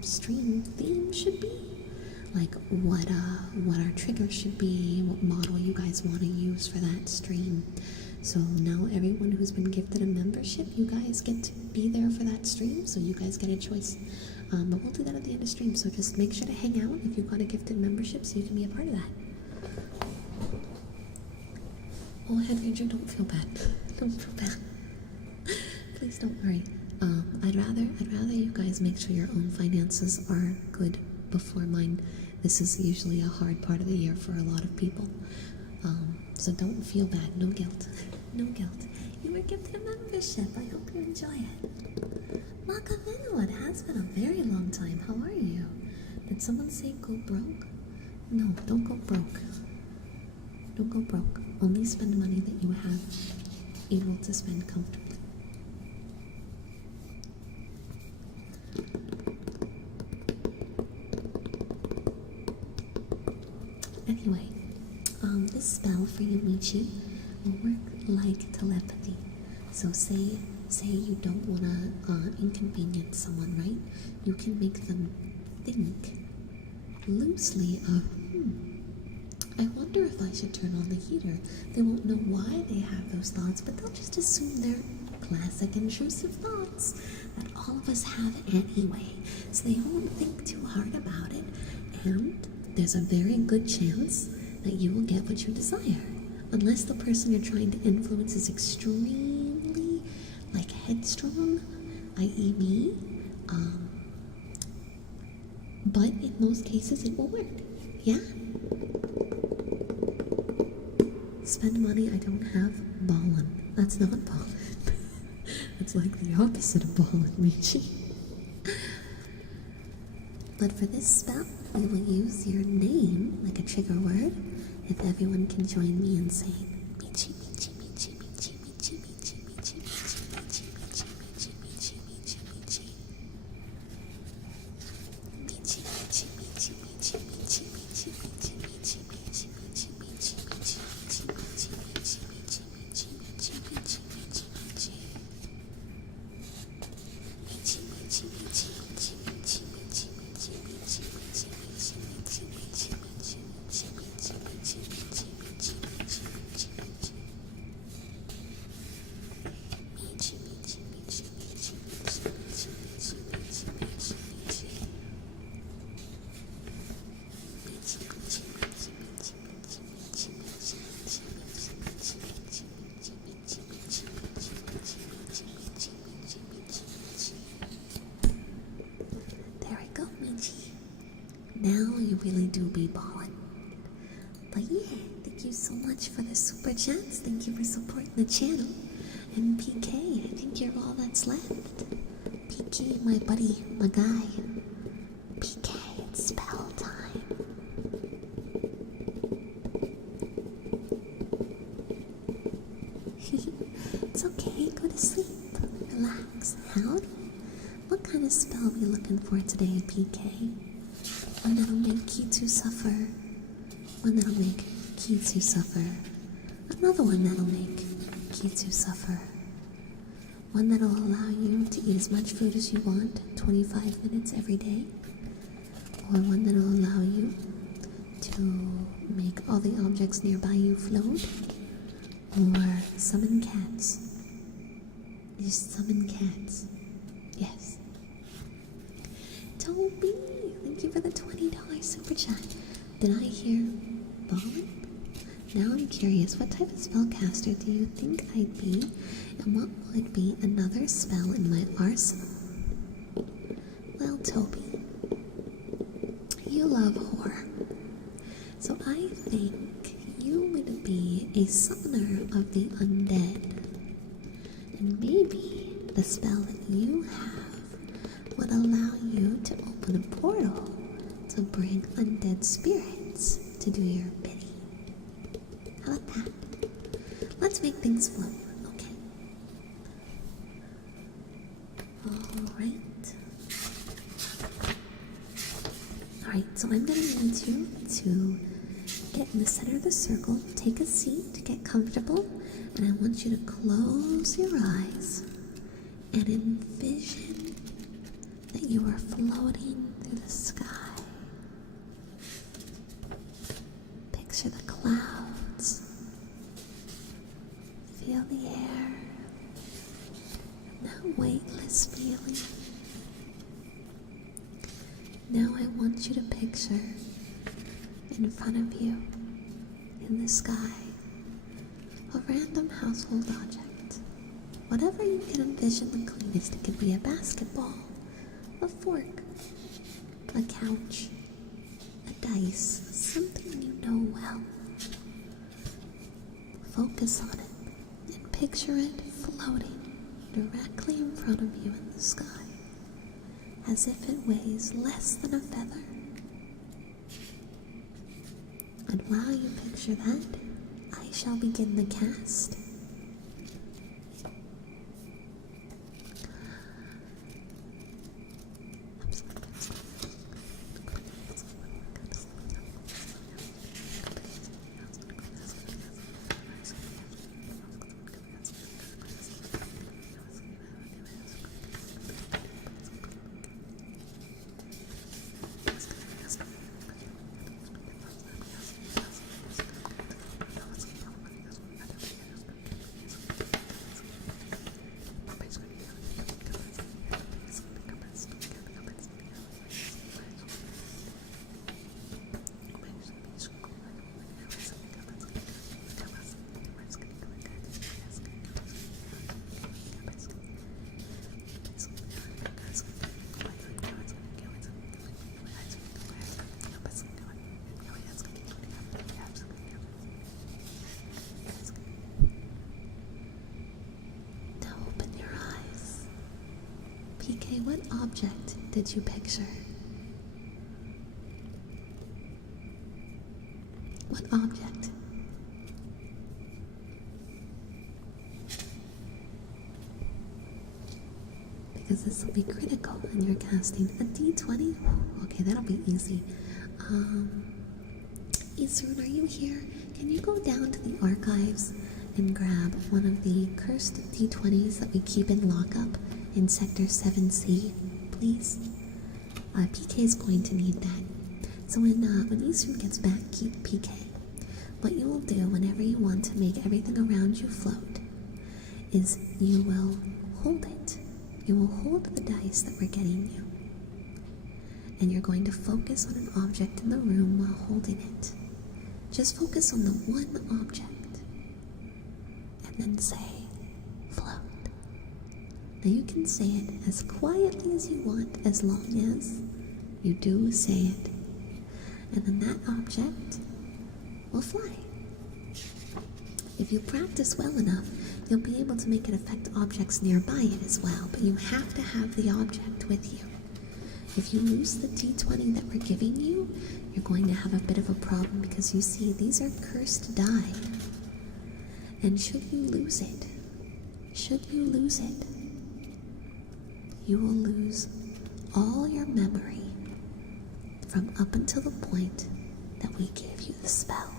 stream theme should be. Like what our trigger should be, what model you guys want to use for that stream. So now everyone who's been gifted a membership, you guys get to be there for that stream, so you guys get a choice. But we'll do that at the end of stream, so just make sure to hang out if you've got a gifted membership so you can be a part of that. Oh, Head Ranger, don't feel bad. Don't feel bad. Please don't worry. I'd rather you guys make sure your own finances are good before mine. This is usually a hard part of the year for a lot of people. So don't feel bad. No guilt. No guilt. You were gifted a membership. I hope you enjoy it. Makaveno, it has been a very long time. How are you? Did someone say go broke? No, don't go broke. Don't go broke. Only spend money that you have able to spend comfortably. Anyway, this spell for you, Michi, will work like telepathy. So say you don't want to inconvenience someone, right? You can make them think loosely of, I wonder if I should turn on the heater. They won't know why they have those thoughts, but they'll just assume they're classic intrusive thoughts that all of us have anyway. So they won't think too hard about it, and there's a very good chance that you will get what you desire. Unless the person you're trying to influence is extremely, like, headstrong, i.e. me. But in most cases, it will work. Yeah? Spend money I don't have, ballin'. That's not ballin'. It's like the opposite of ballin', Michi. But for this spell, we will use your name like a trigger word. If everyone can join me in saying Michi, Michi, Michi, Michi, Michi, Michi, Michi, Michi, Michi, Michi, Michi, Michi, Michi, Michi. Michi, Michi, Michi, Michi, Michi, Michi, Michi, Michi, Michi, Michi, Michi, Michi, Michi, Michi, Michi, Michi, Michi, Michi, Michi, Michi. There we go, Michi. Now you really do be ballin'. But yeah, thank you so much for the super chats. Thank you for supporting the channel. And PK, I think you're all that's left. PK, my buddy, my guy. PK, it's spell time. It's okay, go to sleep. Relax. Howdy. What kind of spell are we looking for today, PK? One that'll make Kitsu suffer. One that'll make Kitsu suffer. Another one that'll make Kitsu suffer. One that'll allow you to eat as much food as you want, 25 minutes every day. Or one that'll allow you to make all the objects nearby you float. Or summon cats. Just summon cats. Yes. Toby, thank you for the $20 super chat. Did I hear ballin'? Now I'm curious, what type of spellcaster do you think I'd be, and what would be another spell in my arsenal? Well, Toby, you love horror, so I think you would be a summoner of the undead, and maybe the spell that you have would allow you to open a portal to bring undead spirits to do your bidding. How about that? Let's make things flow, okay? Alright, so I'm gonna need you to get in the center of the circle, take a seat, get comfortable, and I want you to close your eyes and envision that you are floating through the sky. Picture the clouds. Feel the air. That weightless feeling. Now I want you to picture in front of you, in the sky, a random household object. Whatever you can envision the cleanest. It could be a basketball, a fork, a couch, a dice, something you know well. Focus on it and picture it floating directly in front of you in the sky, as if it weighs less than a feather. And while you picture that, I shall begin the cast. Okay, what object did you picture? What object? Because this will be critical and you're casting a d20. Okay, that'll be easy. Isrun, are you here? Can you go down to the archives and grab one of the cursed d20s that we keep in lockup in Sector 7C, please? PK is going to need that. So when Isrun gets back, keep PK. What you will do whenever you want to make everything around you float is you will hold it. You will hold the dice that we're getting you. And you're going to focus on an object in the room while holding it. Just focus on the one object. And then say, float. Now you can say it as quietly as you want, as long as you do say it. And then that object will fly. If you practice well enough, you'll be able to make it affect objects nearby it as well, but you have to have the object with you. If you lose the d20 that we're giving you, you're going to have a bit of a problem because you see, these are cursed die. And should you lose it, you will lose all your memory from up until the point that we gave you the spell.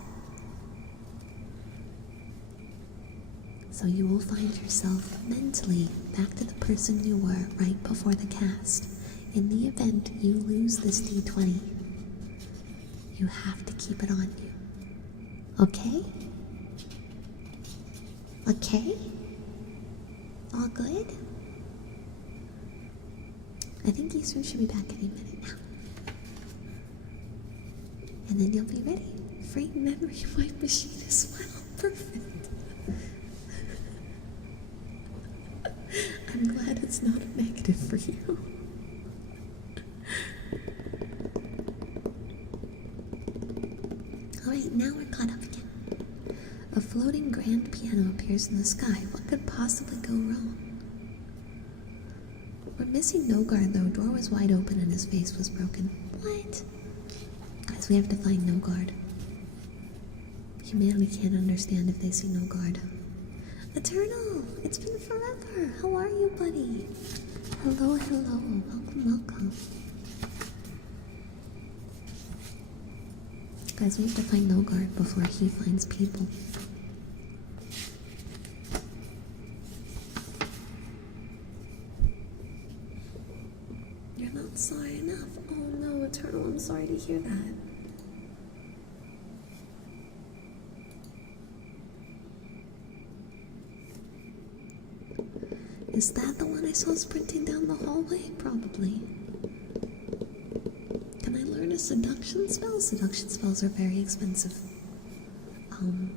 So you will find yourself mentally back to the person you were right before the cast. In the event you lose this d20, you have to keep it on you. Okay? Okay? All good? I think Eastern should be back any minute now. And then you'll be ready. Free memory wipe machine as well. Perfect. I'm glad it's not a negative for you. Alright, now we're caught up again. A floating grand piano appears in the sky. What could possibly go wrong? We're missing no guard though. Door was wide open and his face was broken. What? Guys, we have to find no guard. Humanity can't understand if they see no guard. Eternal! It's been forever! How are you, buddy? Hello, hello. Welcome, welcome. Guys, we have to find no guard before he finds people. You're not sorry enough. Oh no, Eternal, I'm sorry to hear that. Is that the one I saw sprinting down the hallway? Probably. Can I learn a seduction spell? Seduction spells are very expensive. And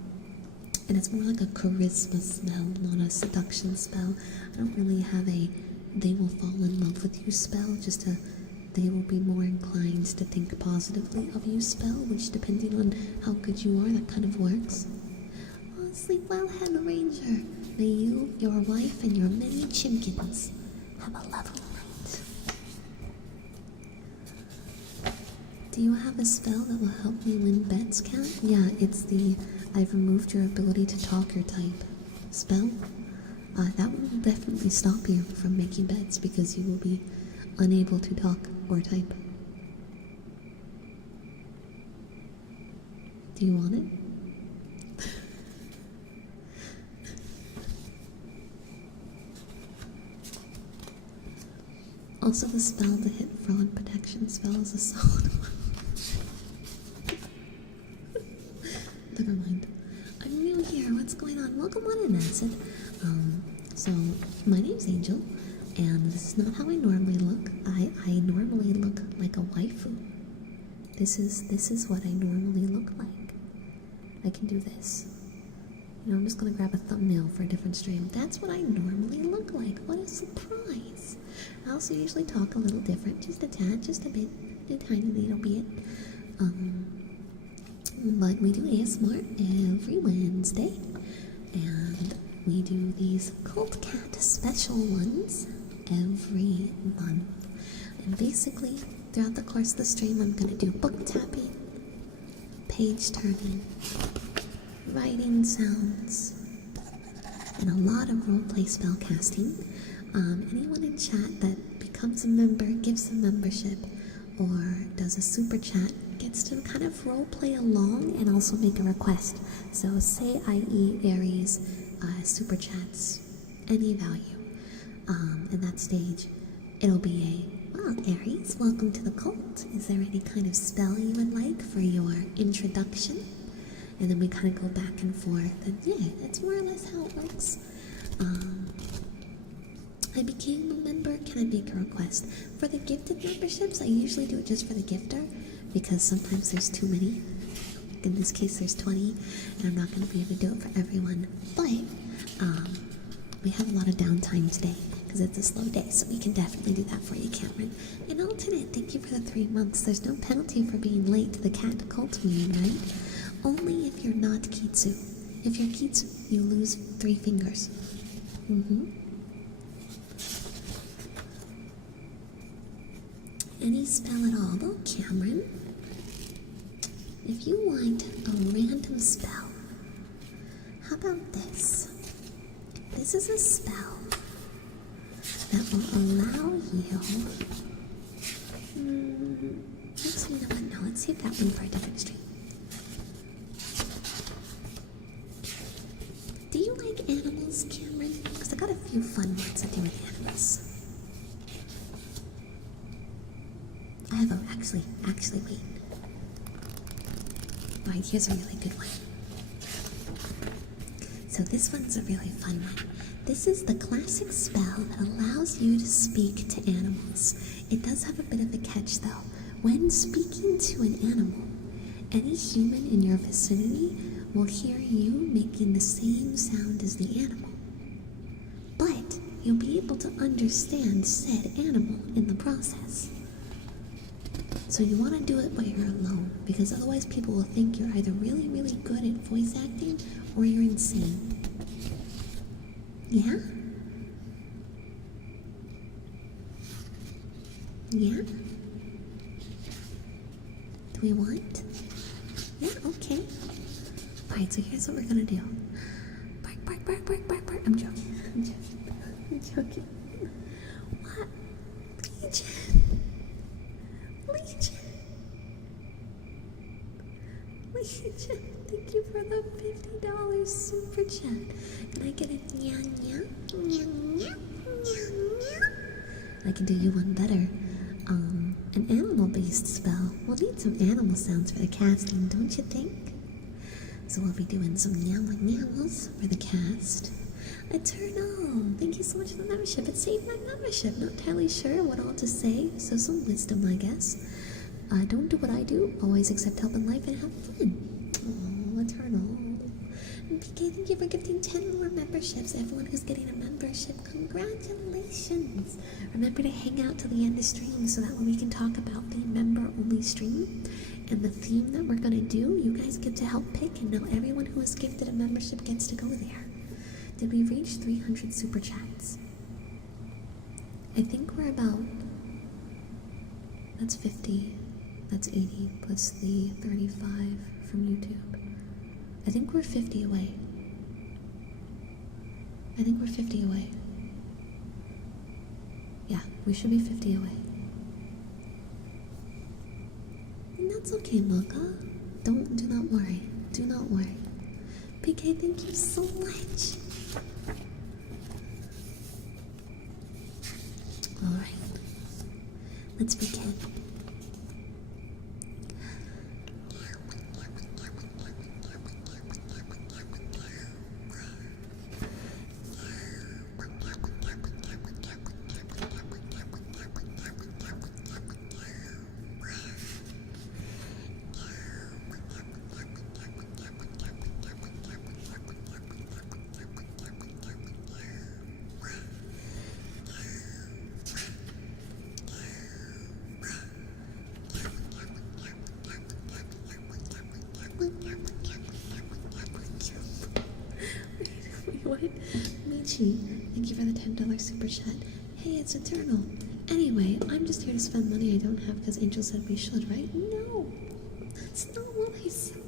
it's more like a charisma spell, not a seduction spell. I don't really have a they will fall in love with you spell, just a they will be more inclined to think positively of you spell, which depending on how good you are, that kind of works. Oh, sleep well, Hen Ranger. May you, your wife, and your many chimkins have a lovely night. Do you have a spell that will help me win bets, Cat? Yeah, it's the I've removed your ability to talk or type spell. That will definitely stop you from making bets because you will be unable to talk or type. Do you want it? Also, the spell to hit fraud protection spell is a solid one. Never mind. I'm new here. What's going on? Welcome on in, Acid. So my name's Angel, and this is not how I normally look. I normally look like a waifu. This is what I normally look like. I can do this. You know, I'm just gonna grab a thumbnail for a different stream. That's what I normally look like. What a surprise! I also usually talk a little different, just a tad, just a bit, a tiny little bit. But we do ASMR every Wednesday, and we do these Cult Cat special ones every month. And basically, throughout the course of the stream, I'm going to do book tapping, page turning, writing sounds, and a lot of roleplay spell casting. Anyone in chat that becomes a member, gives a membership, or does a super chat gets to kind of roleplay along and also make a request. So say i.e. Aries super chats any value. In that stage, it'll be well, Aries, welcome to the cult. Is there any kind of spell you would like for your introduction? And then we kind of go back and forth, and yeah, that's more or less how it works. I became a member. Can I make a request? For the gifted memberships, I usually do it just for the gifter, because sometimes there's too many. In this case, there's 20, and I'm not going to be able to do it for everyone. But we have a lot of downtime today, because it's a slow day, so we can definitely do that for you, Cameron. And alternate, thank you for the 3 months. There's no penalty for being late to the cat cult meeting, right? Only if you're not Kitsu. If you're Kitsu, you lose 3 fingers. Any spell at all? Well, Cameron, if you want a random spell, how about this? This is a spell that will allow you... Actually, you know what? No, let's save that one for a different stream. Do you like animals, Cameron? Because I got a few fun ones I do with animals. I have a... Actually, wait. Alright, here's a really good one. So this one's a really fun one. This is the classic spell that allows you to speak to animals. It does have a bit of a catch though. When speaking to an animal, any human in your vicinity will hear you making the same sound as the animal. But you'll be able to understand said animal in the process. So you want to do it while you're alone, because otherwise people will think you're either really, really good at voice acting or you're insane. Yeah? Yeah? Do we want? Yeah, okay. Alright, so here's what we're gonna do. Bark, bark, bark, bark, bark, bark. I'm joking. I'm joking. What? Legion, thank you for the $50 super chat. Can I get a nya nya? Nya nya? Nya nya? I can do you one better. An animal-based spell. We'll need some animal sounds for the casting, don't you think? So we'll be doing some meows for the cast. Eternal, thank you so much for the membership. It saved my membership. Not entirely sure what all to say, so some wisdom, I guess. Don't do what I do. Always accept help in life and have fun. Oh, Eternal. And PK, thank you for gifting 10 more memberships. Everyone who's getting a membership, congratulations. Remember to hang out till the end of stream so that way we can talk about the member-only stream and the theme that we're going to do. You guys get to help pick, and now everyone who is gifted a membership gets to go there. Did we reach 300 super chats? I think we're about... That's 50. That's 80 plus the 35 from YouTube. I think we're 50 away. I think we're 50 away. Yeah, we should be 50 away. And that's okay, Mocha. Do not worry. Do not worry. PK, thank you so much. Alright. Let's begin. Wait, what? Michi, thank you for the $10 super chat. Hey, it's Eternal. Anyway, I'm just here to spend money I don't have because Angel said we should, right? No, that's not what I said.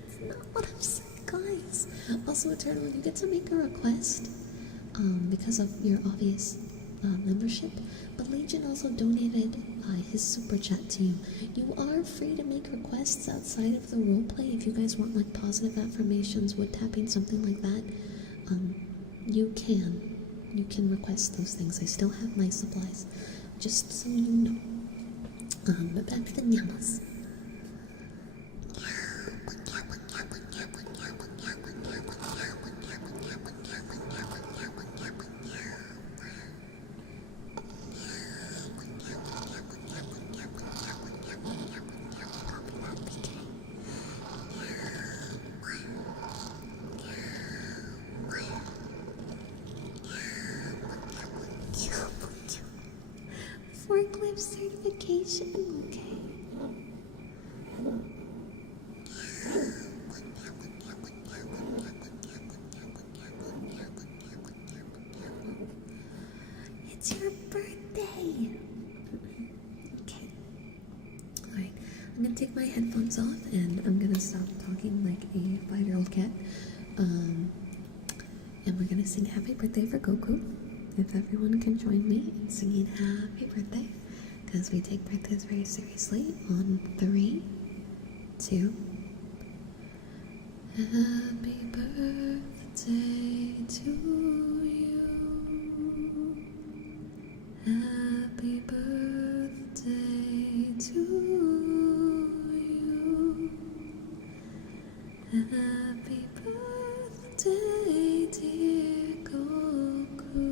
That's not what I've said, guys. Also, Eternal, you get to make a request because of your obvious membership, but Legion also donated his super chat to you. You are free to make requests outside of the roleplay if you guys want like positive affirmations, wood tapping, something like that. You can request those things. I still have my supplies, just so you know. But back to the llamas. Forklift certification, okay. It's your birthday. Okay. Alright, I'm gonna take my headphones off and I'm gonna stop talking like a 5-year-old cat. And we're gonna sing happy birthday for Goku. If everyone can join me in singing happy birthday, because we take birthdays very seriously. On 3, 2. Happy birthday to you. Happy birthday to you. Happy birthday, dear Goku.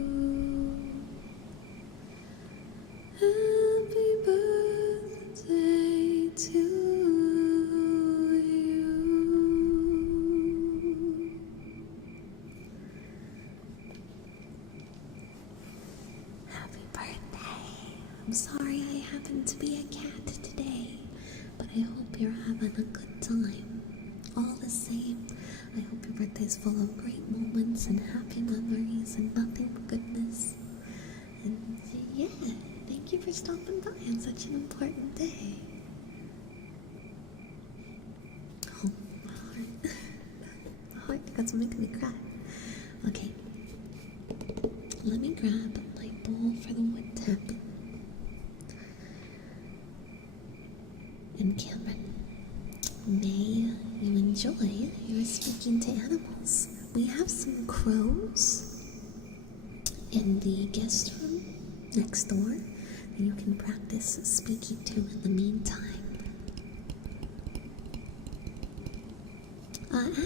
Happy birthday to you. Happy birthday. I'm sorry I happened to be a cat today, but I hope you're having a good time. All the same, I hope your birthday's full of great moments and happy memories and nothing but goodness. And yeah, thank you for stopping by on such an important day. Oh, my heart. My heart, that's making me cry. Okay, let me grab my bowl for the wood tapping. And Cameron, may you enjoy your speaking to animals. We have some crows in the guest room next door that you can practice speaking to in the meantime.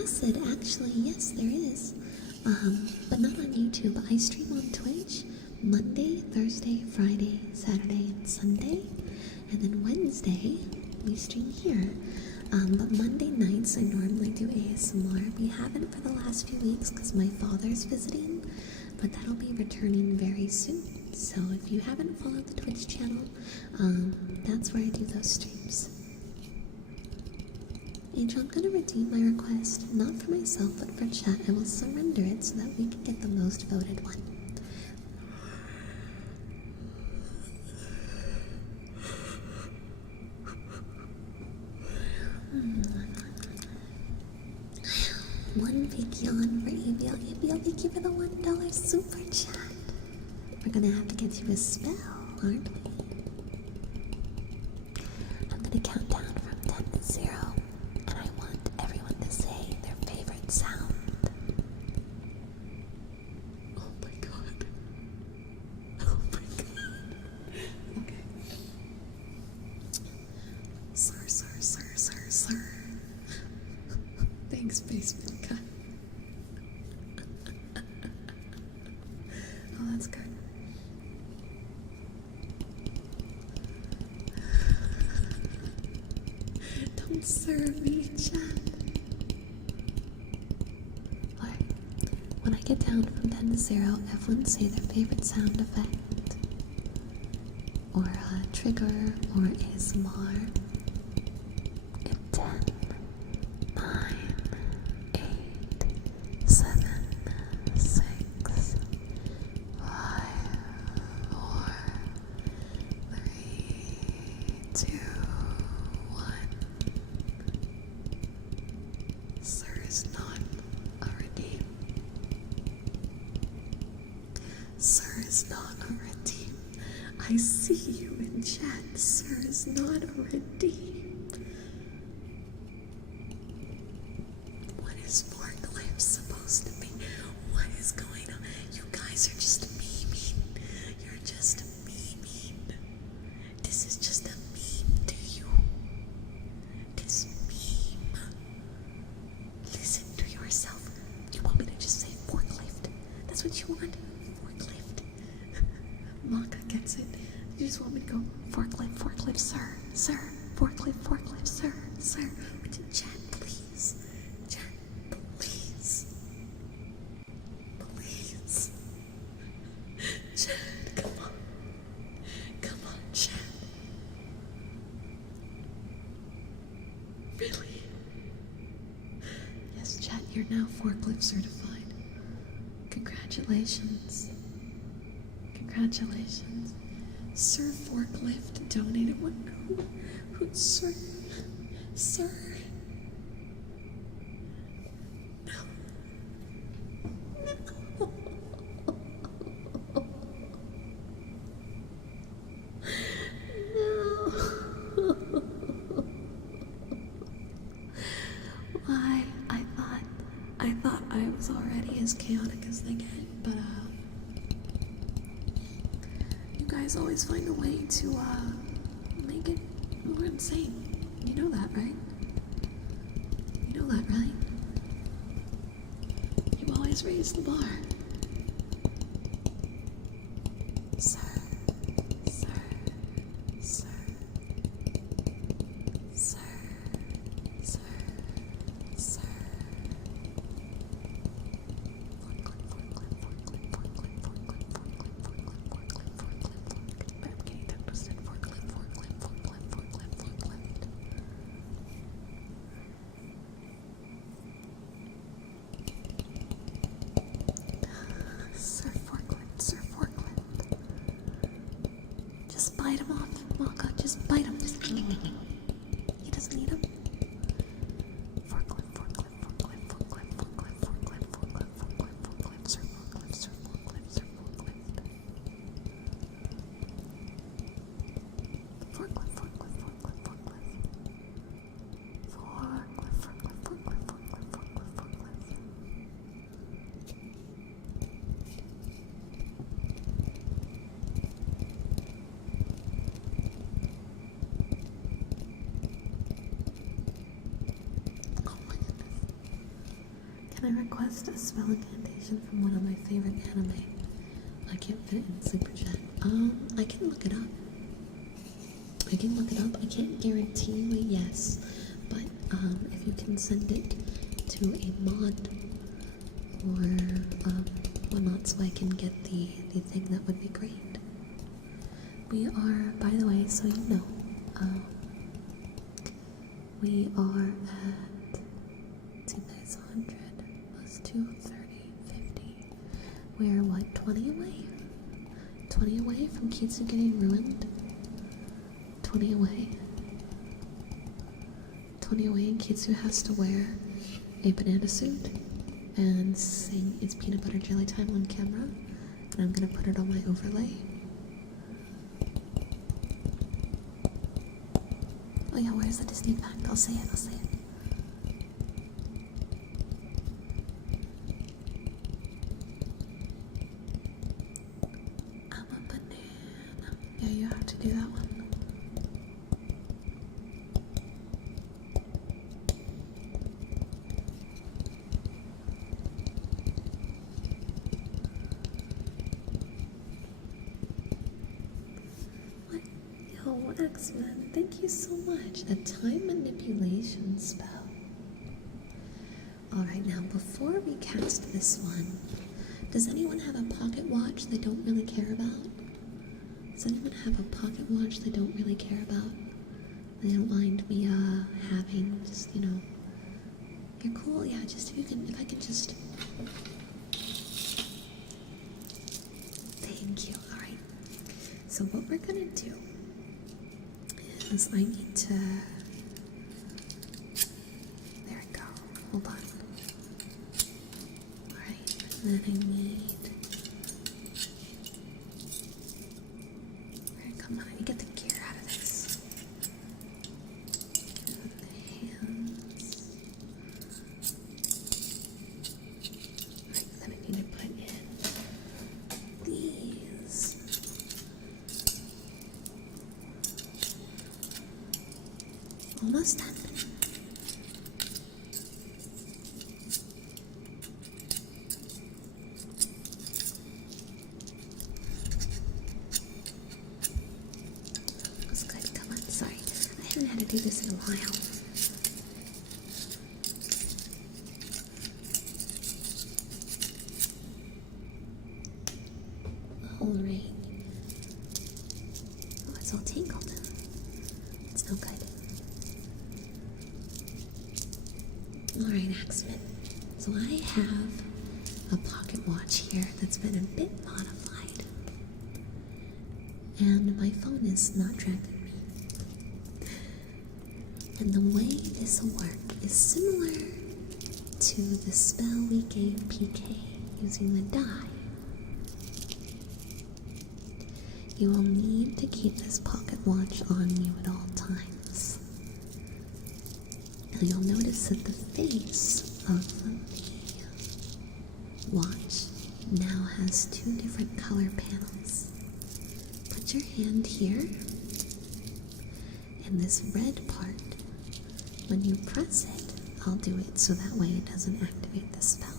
Acid, actually, yes, there is. But not on YouTube. I stream on Twitch Monday, Thursday, Friday, Saturday, and Sunday. And then Wednesday, we stream here. But Monday nights I normally do ASMR. We haven't for the last few weeks because my father's visiting, but that'll be returning very soon. So if you haven't followed the Twitch channel, that's where I do those streams. Angel, I'm gonna redeem my request, not for myself, but for chat. I will surrender it so that we can get the most voted one. One big yawn for Abiel. Abiel, thank you for the $1 super chat. We're gonna have to get you a spell, aren't we? I'm gonna count down from 10 to 0, and I want everyone to say their favorite sound. Oh my god. Oh my god. Okay. Sir. Thanks, basement cut. Oh, that's good. Don't serve me, chat. Alright. When I get down from 10 to 0, everyone say their favorite sound effect, or trigger, or ASMR. In 10, 9, 8, 7, 6, 5, 4, is not a redeem. Sir is not a redeem. I see you in chat. Sir is not a redeem. What is forklift supposed to be? What is going on? You guys are just memeing. You're just memeing. This is just a meme to you. This meme. Listen to yourself. You want me to just say forklift? That's what you want? Forklift. Maka gets it. You just want me to go forklift, forklift, sir, sir, forklift, forklift, sir, sir. Would you chat, please? Chat, please. Please. Chat, come on. Come on, chat. Really? Yes, chat, you're now forklift certified. Congratulations. Congratulations. Sir Forklift donated one. Who, sir? Sir? No. No. No. Why? I thought I was already as chaotic as they get, but you guys always find a way to make it more insane. You know that, right? You know that, right? You always raise the bar. Sir, sir, sir, sir, sir, sir. Sir Forklift, Sir Forklift. Just bite him off, Maka. Just bite him. Just he doesn't need him. Forklift, forklift, forklift, forklift, forklift, forklift, forklift, forklift, forklift, Sir Forklift, Sir Forklift, Sir Forklift. Forklift, forklift, forklift, forklift. Forklift, forklift, forklift, forklift, forklift, forklift. Oh my goodness. Can I request a spell incantation from one of my favorite anime? I can't fit it in super chat. I can look it up. I can look it up. I can't guarantee you a yes, but if you can send it to a mod or whatnot, so I can get the thing, that would be great. We are, by the way, so you know, we are at 2,100 plus 230, 50. We're what, 20 away? 20 away from Kitsu getting ruined? 20 away. 20 away, and Kitsu has to wear a banana suit and sing It's Peanut Butter Jelly Time on camera. And I'm gonna put it on my overlay. Oh yeah, where's the Disney fact? I'll say it, I'll say it. I'm a banana. Yeah, you have to do that one. What? Yo, X-Men, thank you so much. A time manipulation spell. Alright, now before we cast this one, does anyone have a pocket watch they don't really care about? Does anyone have a pocket watch they don't really care about? They don't mind me having, just, you know, you're cool, yeah, just if I could just, thank you. Alright, so what we're gonna do is I need to, there we go, hold on. then I need... Alright, come on, I need to get the gear out of this. And the hands. Alright, then I need to put in these. Almost done. Looks good. Come on, sorry. I haven't had to do this in a while. Alright. Oh, it's all tangled. It's no good. Alright, Axeman. So I have a pocket watch here that's been a bit modified. And my phone is not tracking me. And the way this will work is similar to the spell we gave PK using the die. You will need to keep this pocket watch on you at all times. Now you'll notice that the face of the watch now has two different color panels. Put your hand here, and this red part, when you press it, I'll do it so that way it doesn't activate the spell.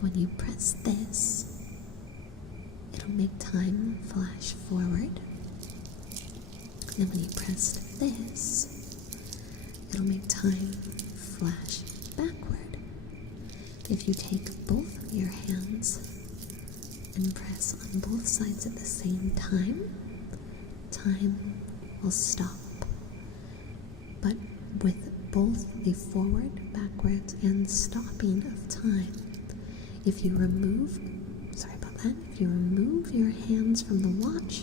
When you press this, it'll make time flash forward. And when you press this, it'll make time flash backward. If you take both of your hands and press on both sides at the same time, time will stop. But with both the forward, backwards, and stopping of time, if you remove, if you remove your hands from the watch,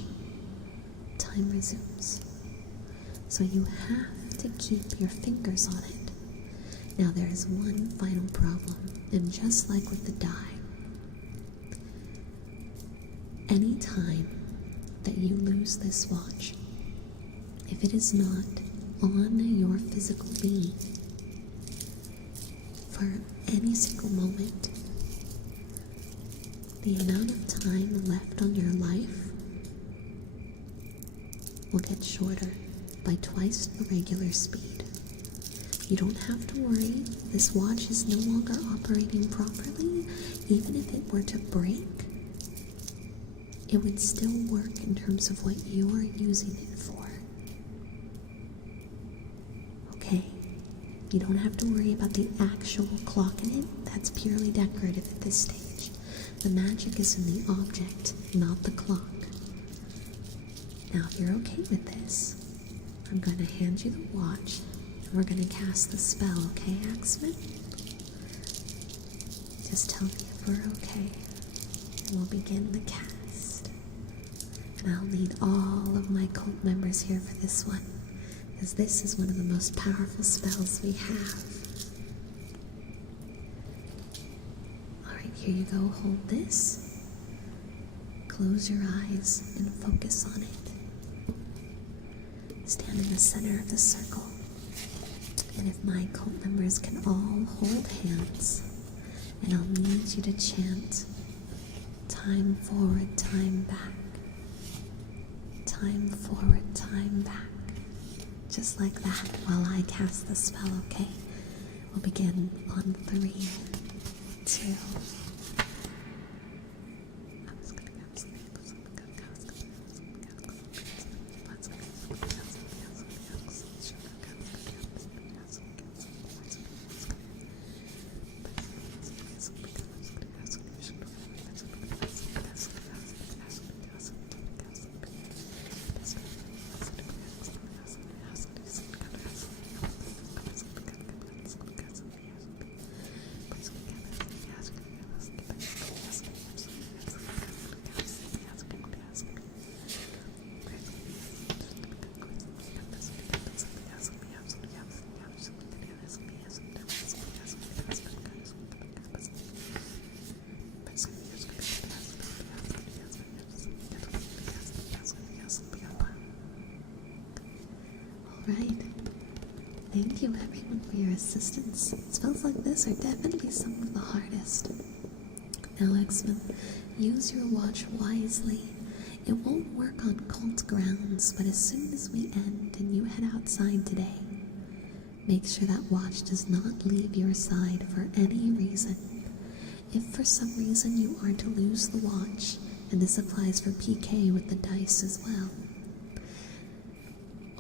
time resumes. So you have to keep your fingers on it. Now there is one final problem, and just like with the die, any time that you lose this watch, if it is not on your physical being for any single moment, the amount of time left on your life will get shorter by twice the regular speed. You don't have to worry, this watch is no longer operating properly. Even if it were to break, it would still work in terms of what you are using it for. Okay, you don't have to worry about the actual clock in it. That's purely decorative at this stage. The magic is in the object, not the clock. Now, if you're okay with this, I'm going to hand you the watch, and we're going to cast the spell, okay, Axeman? Just tell me if we're okay, and we'll begin the cast. And I'll need all of my cult members here for this one, because this is one of the most powerful spells we have. Alright, here you go, hold this. Close your eyes and focus on it. Stand in the center of the circle. And if my cult members can all hold hands, and I'll need you to chant, time forward, time back. Time forward, time back. Just like that while I cast the spell, okay? We'll begin on 3, 2. you everyone for your assistance. Spells like this are definitely some of the hardest. Now, X-Men, use your watch wisely. It won't work on cult grounds, but as soon as we end and you head outside today, make sure that watch does not leave your side for any reason. If for some reason you are to lose the watch, and this applies for PK with the dice as well,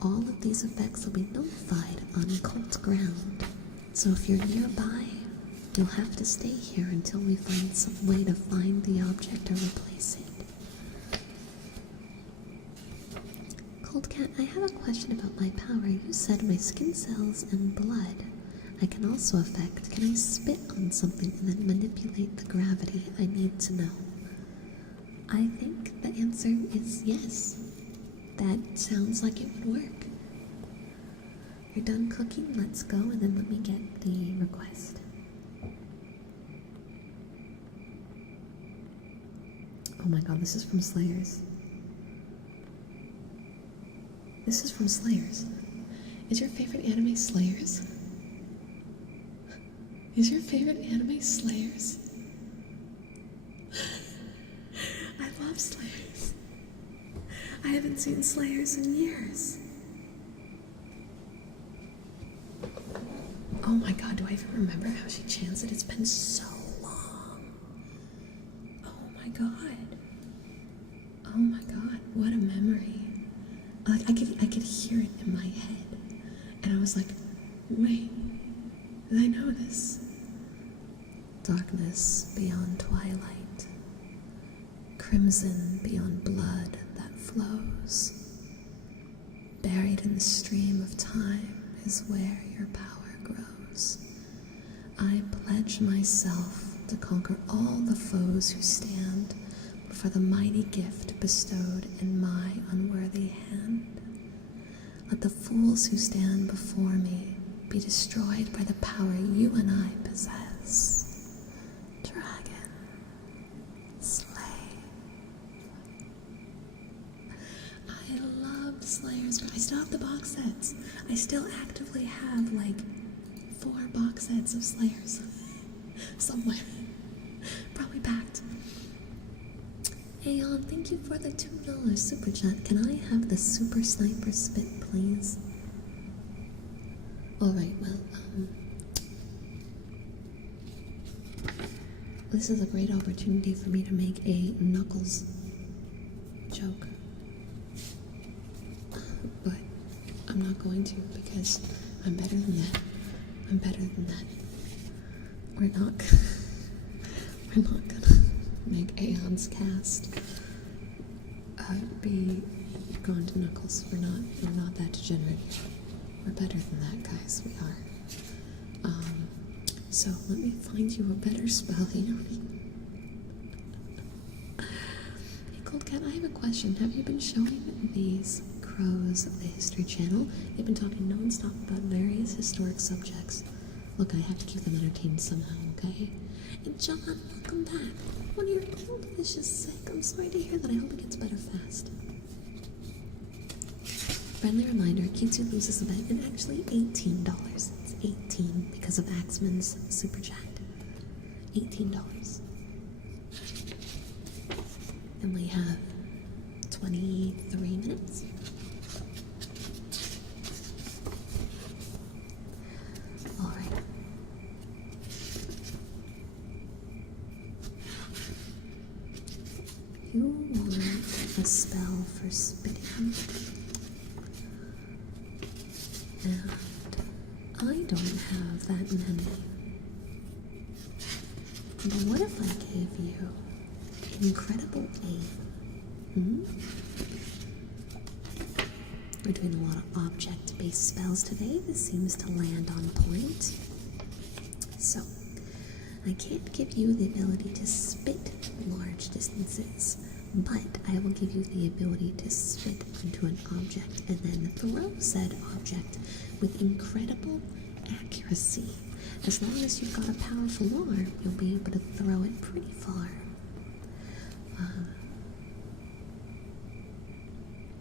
all of these effects will be notified on cult ground. So if you're nearby, you'll have to stay here until we find some way to find the object or replace it. Cold Cat, I have a question about my power. You said my skin cells and blood I can also affect. Can I spit on something and then manipulate the gravity? I need to know. I think the answer is yes. That sounds like it would work. You're done cooking? Let's go, and then let me get the request. Oh my god, this is from Slayers. This is from Slayers. Is your favorite anime Slayers? Is your favorite anime Slayers? I love Slayers. I haven't seen Slayers in years. Oh my god, do I even remember how she chants it? It's been so long. Oh my god. Oh my god, what a memory. Like I could hear it in my head. And I was like, wait, did I know this? Darkness beyond twilight. Crimson beyond blood that flows. Buried in the stream of time is where your power grows. I pledge myself to conquer all the foes who stand before the mighty gift bestowed in my unworthy hand. Let the fools who stand before me be destroyed by the power you and I possess. Dragon, slay. I love Slayers. I still have the box sets. I still actively have like 4 box sets of Slayers somewhere. Probably packed. Aeon, thank you for the $2 super chat. Can I have the super sniper spit, please? Alright, well, this is a great opportunity for me to make a Knuckles joke. But I'm not going to because I'm better than that. I'm better than that. We're not gonna make Aeon's cast be gone to Knuckles. We're not that degenerate. We're better than that, guys. We are. So let me find you a better spell, you know. Hey, Cold Cat, I have a question. Have you been showing these crows of the History Channel? They've been talking non-stop about various historic subjects. Look, I have to keep them entertained somehow, okay? And John, welcome back. One of your goldfish is sick. I'm sorry to hear that. I hope it gets better fast. Friendly reminder, Kitsu loses a bet, and actually $18. It's 18 because of Axman's super chat. $18. And we have 23 minutes. Alright. You want a spell for spitting. And I don't have that many. But what if I gave you incredible aim? We're doing a lot of object-based spells today. This seems to land on point. So, I can't give you the ability to spit large distances, but I will give you the ability to spit into an object and then throw said object with incredible accuracy. As long as you've got a powerful arm, you'll be able to throw it pretty far.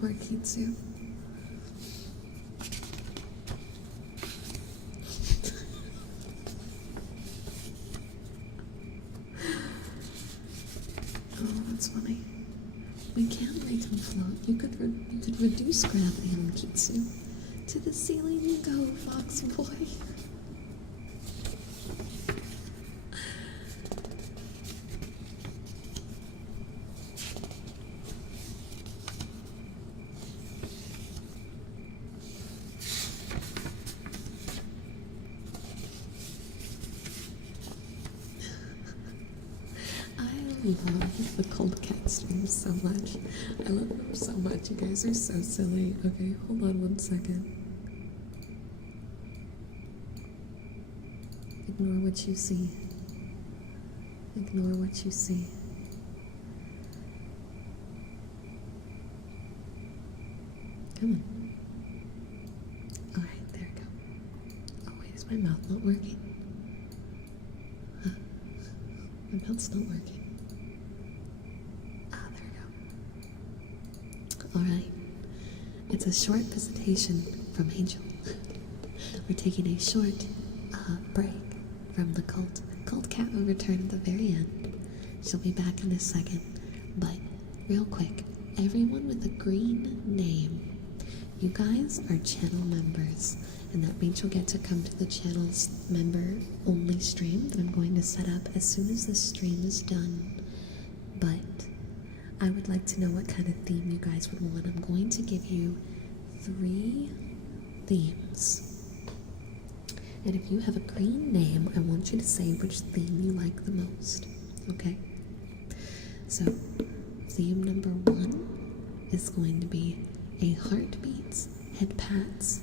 Poor Kitsu. Oh, that's funny. We can make him float. You could reduce gravity on Kitsu. To the ceiling you go, fox boy. I love the cold cat streams so much. I love them so much. You guys are so silly. Okay, hold on one second. Ignore what you see. Ignore what you see. Come on. Alright, there we go. Oh wait, is my mouth not working? Huh. My mouth's not working. Ah, there we go. Alright. It's a short visitation from Angel. We're taking a short break from the cult. Cult cat will return at the very end. She'll be back in a second. But, real quick, everyone with a green name, you guys are channel members, and that means you'll get to come to the channel's member-only stream that I'm going to set up as soon as this stream is done. But I would like to know what kind of theme you guys would want. I'm going to give you 3 themes. And if you have a green name, I want you to say which theme you like the most. Okay? So, theme number 1 is going to be a heartbeats, head pats,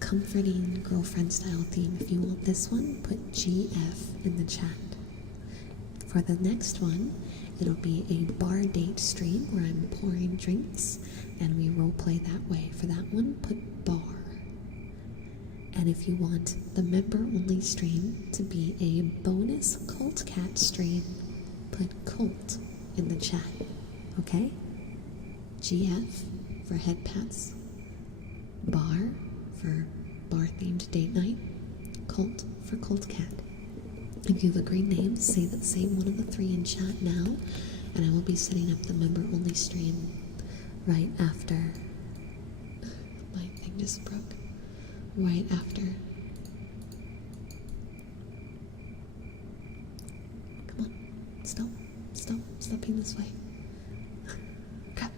comforting girlfriend style theme. If you want this one, put GF in the chat. For the next one, it'll be a bar date stream where I'm pouring drinks and we roleplay that way. For that one, put bar. And if you want the member-only stream to be a bonus cult cat stream, put cult in the chat. Okay? GF for head pats, bar for bar-themed date night, cult for cult cat. If you have a green name, say one of the 3 in chat now, and I will be setting up the member-only stream right after. My thing just broke. Right after. Come on. Stop being this way. Crap.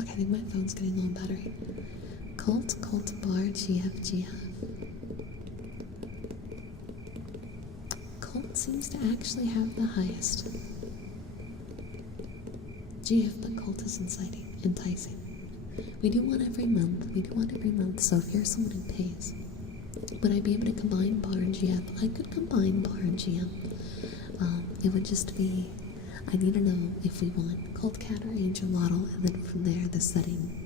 Okay, I think my phone's getting low on battery. Cult bar, GF. Cult seems to actually have the highest. GF, but cult is enticing. We do one every month, so if you're someone who pays, would I be able to combine bar and GF? I could combine bar and GF. It would just be, I need to know if we want cult cat or angel model, and then from there the setting.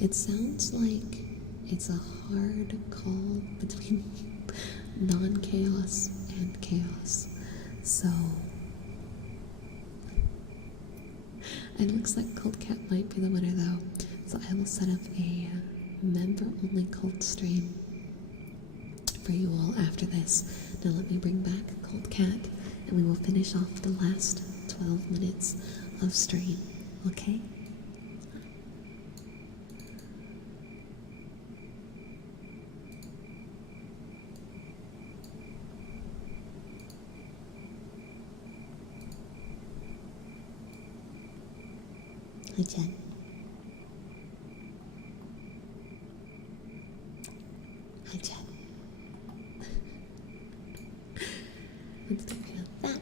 It sounds like it's a hard call between non-chaos and chaos. So it looks like cult cat might be the winner though. So I will set up a member-only cult stream for you all after this. Now let me bring back cult cat and we will finish off the last 12 minutes of stream. Okay? Hi, Jen. Hi, Jen. Let's get rid of that.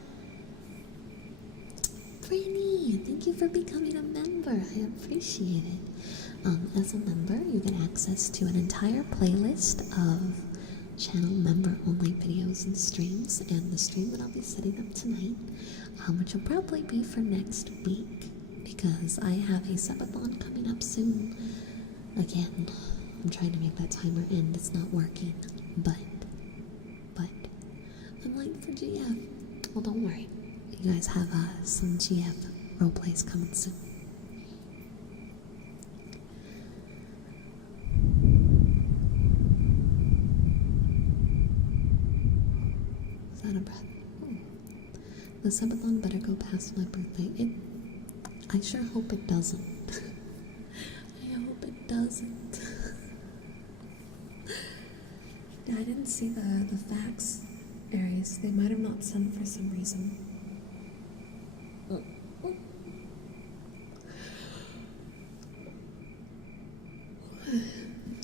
Franny, thank you for becoming a member. I appreciate it. As a member, you get access to an entire playlist of channel member-only videos and streams, and the stream that I'll be setting up tonight, which will probably be for next week, because I have a subathon coming up soon. Again, I'm trying to make that timer end. It's not working. But, I'm waiting for GF. Well, don't worry. You guys have some GF roleplays coming soon. Is that a breath? Oh. The subathon better go past my birthday. I sure hope it doesn't. I hope it doesn't. Yeah, I didn't see the facts, Aries. They might have not sent for some reason.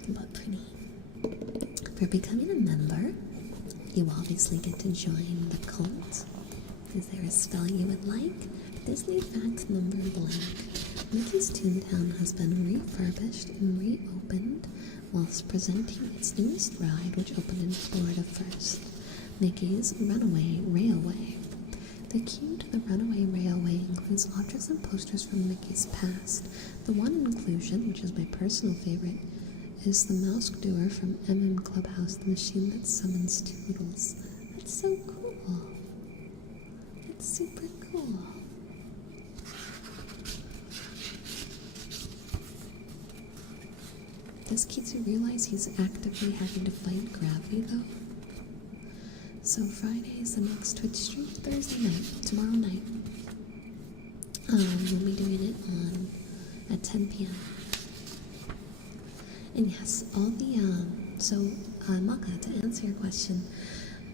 But pretty. For becoming a member, you obviously get to join the cult. Is there a spell you would like? Disney fact number blank. Mickey's Toontown has been refurbished and reopened whilst presenting its newest ride, which opened in Florida first, Mickey's Runaway Railway. The queue to the Runaway Railway includes objects and posters from Mickey's past. The one inclusion, which is my personal favorite, is the mouse doer from MM Clubhouse, the machine that summons Toodles. That's so cool. That's super cool. Does Kitsu realize he's actively having to fight gravity though? So Friday is the next Twitch stream. Thursday night, tomorrow night. We'll be doing it at 10 p.m. And yes, all the Maka, to answer your question,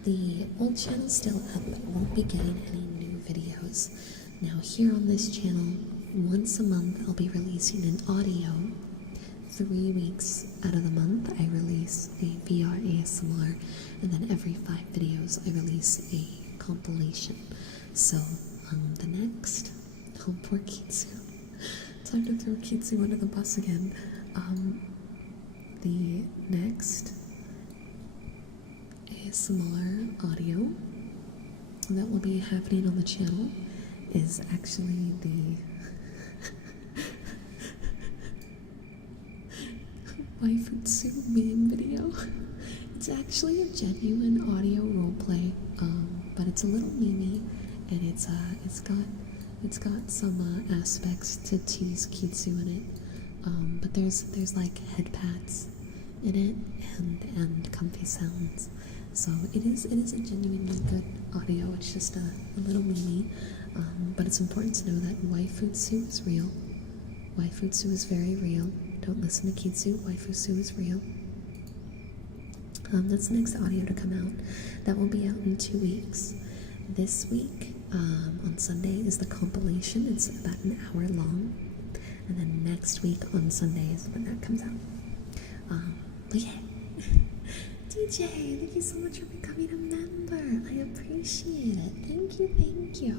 the old channel's still up, but won't be getting any new videos. Now here on this channel, once a month I'll be releasing an audio. 3 weeks out of the month I release a VR ASMR, and then every 5 videos I release a compilation. So the next, oh poor Kitsu, time to throw Kitsu under the bus again. The next ASMR audio that will be happening on the channel is actually the Waifutsu meme video. It's actually a genuine audio roleplay, but it's a little memey, and it's got some aspects to tease Kitsu in it. But there's like head pats in it and comfy sounds. So it is a genuinely good audio. It's just a little memey, but it's important to know that Waifutsu is real. Waifutsu is very real. Don't listen to Kitsu. Waifutsu is real. That's the next audio to come out. That will be out in 2 weeks. This week, on Sunday, is the compilation. It's about an hour long. And then next week on Sunday is when that comes out. But yeah. DJ, thank you so much for becoming a member. I appreciate it. Thank you.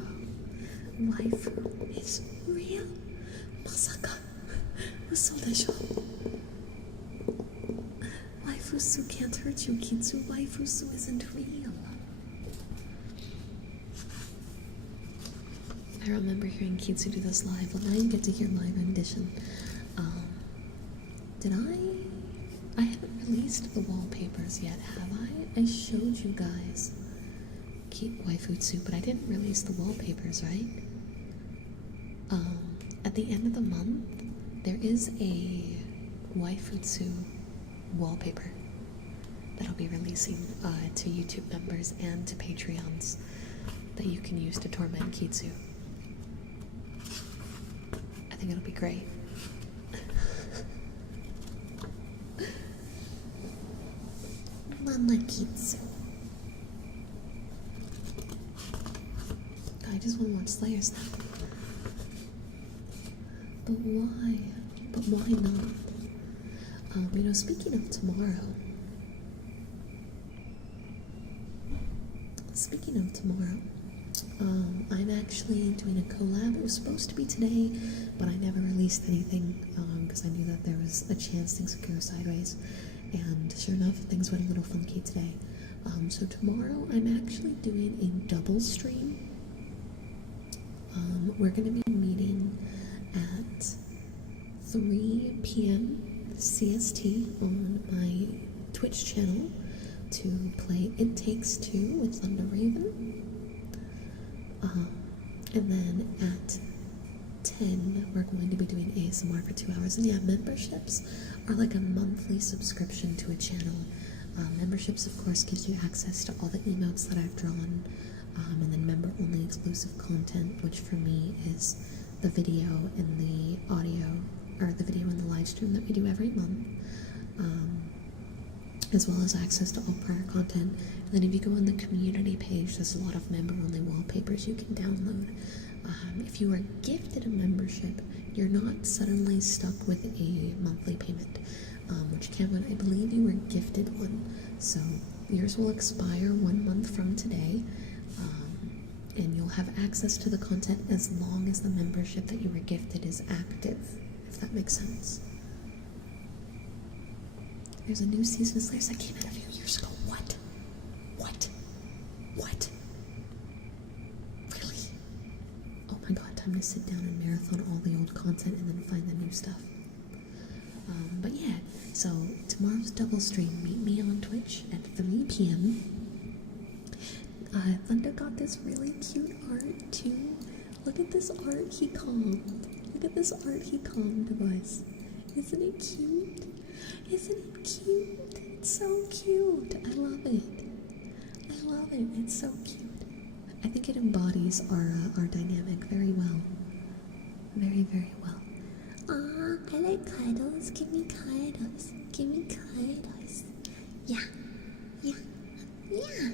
Waifu is real? Masaka. Uso desho. Waifusu can't hurt you, Kitsu. Waifusu isn't real. I remember hearing Kitsu do this live. Well, now you get to hear my rendition. I haven't released the wallpapers yet, have I? I showed you guys Waifutsu, but I didn't release the wallpapers, right? At the end of the month, there is a Waifutsu wallpaper that I'll be releasing to YouTube members and to Patreons that you can use to torment Kitsu. I think it'll be great. Mama Kitsu. I just want to watch Slayers now. But why? But why not? Speaking of tomorrow. I'm actually doing a collab. It was supposed to be today, but I never released anything because I knew that there was a chance things would go sideways. And sure enough, things went a little funky today. So tomorrow I'm actually doing a double stream. We're going to be meeting at 3 p.m. CST on my Twitch channel to play It Takes Two with Thunder Raven. And then at 10, we're going to be doing ASMR for 2 hours. And yeah, memberships are like a monthly subscription to a channel. Memberships, of course, gives you access to all the emotes that I've drawn, and then member-only exclusive content, which for me is the video and the audio, or the video and the live stream that we do every month, as well as access to all prior content. And then if you go on the community page, there's a lot of member-only wallpapers you can download. If you are gifted a membership, you're not suddenly stuck with a monthly payment, which Cameron, I believe you were gifted one, so yours will expire 1 month from today, and you'll have access to the content as long as the membership that you were gifted is active, if that makes sense. There's a new season of Slayers that came out a few years ago. What? Really? Oh my god, time to sit down and marathon all the old content and then find the new stuff. But yeah, so tomorrow's double stream. Meet me on Twitch at 3 p.m. Thunder got this really cute art too. Look at this art he calmed. Look at this art he calmed of us. Isn't it cute? Isn't it cute? It's so cute. I love it. I love it. It's so cute. I think it embodies our dynamic very well. Very, very well. I like cuddles. Give me cuddles. Give me cuddles. Yeah. Yeah. Yeah.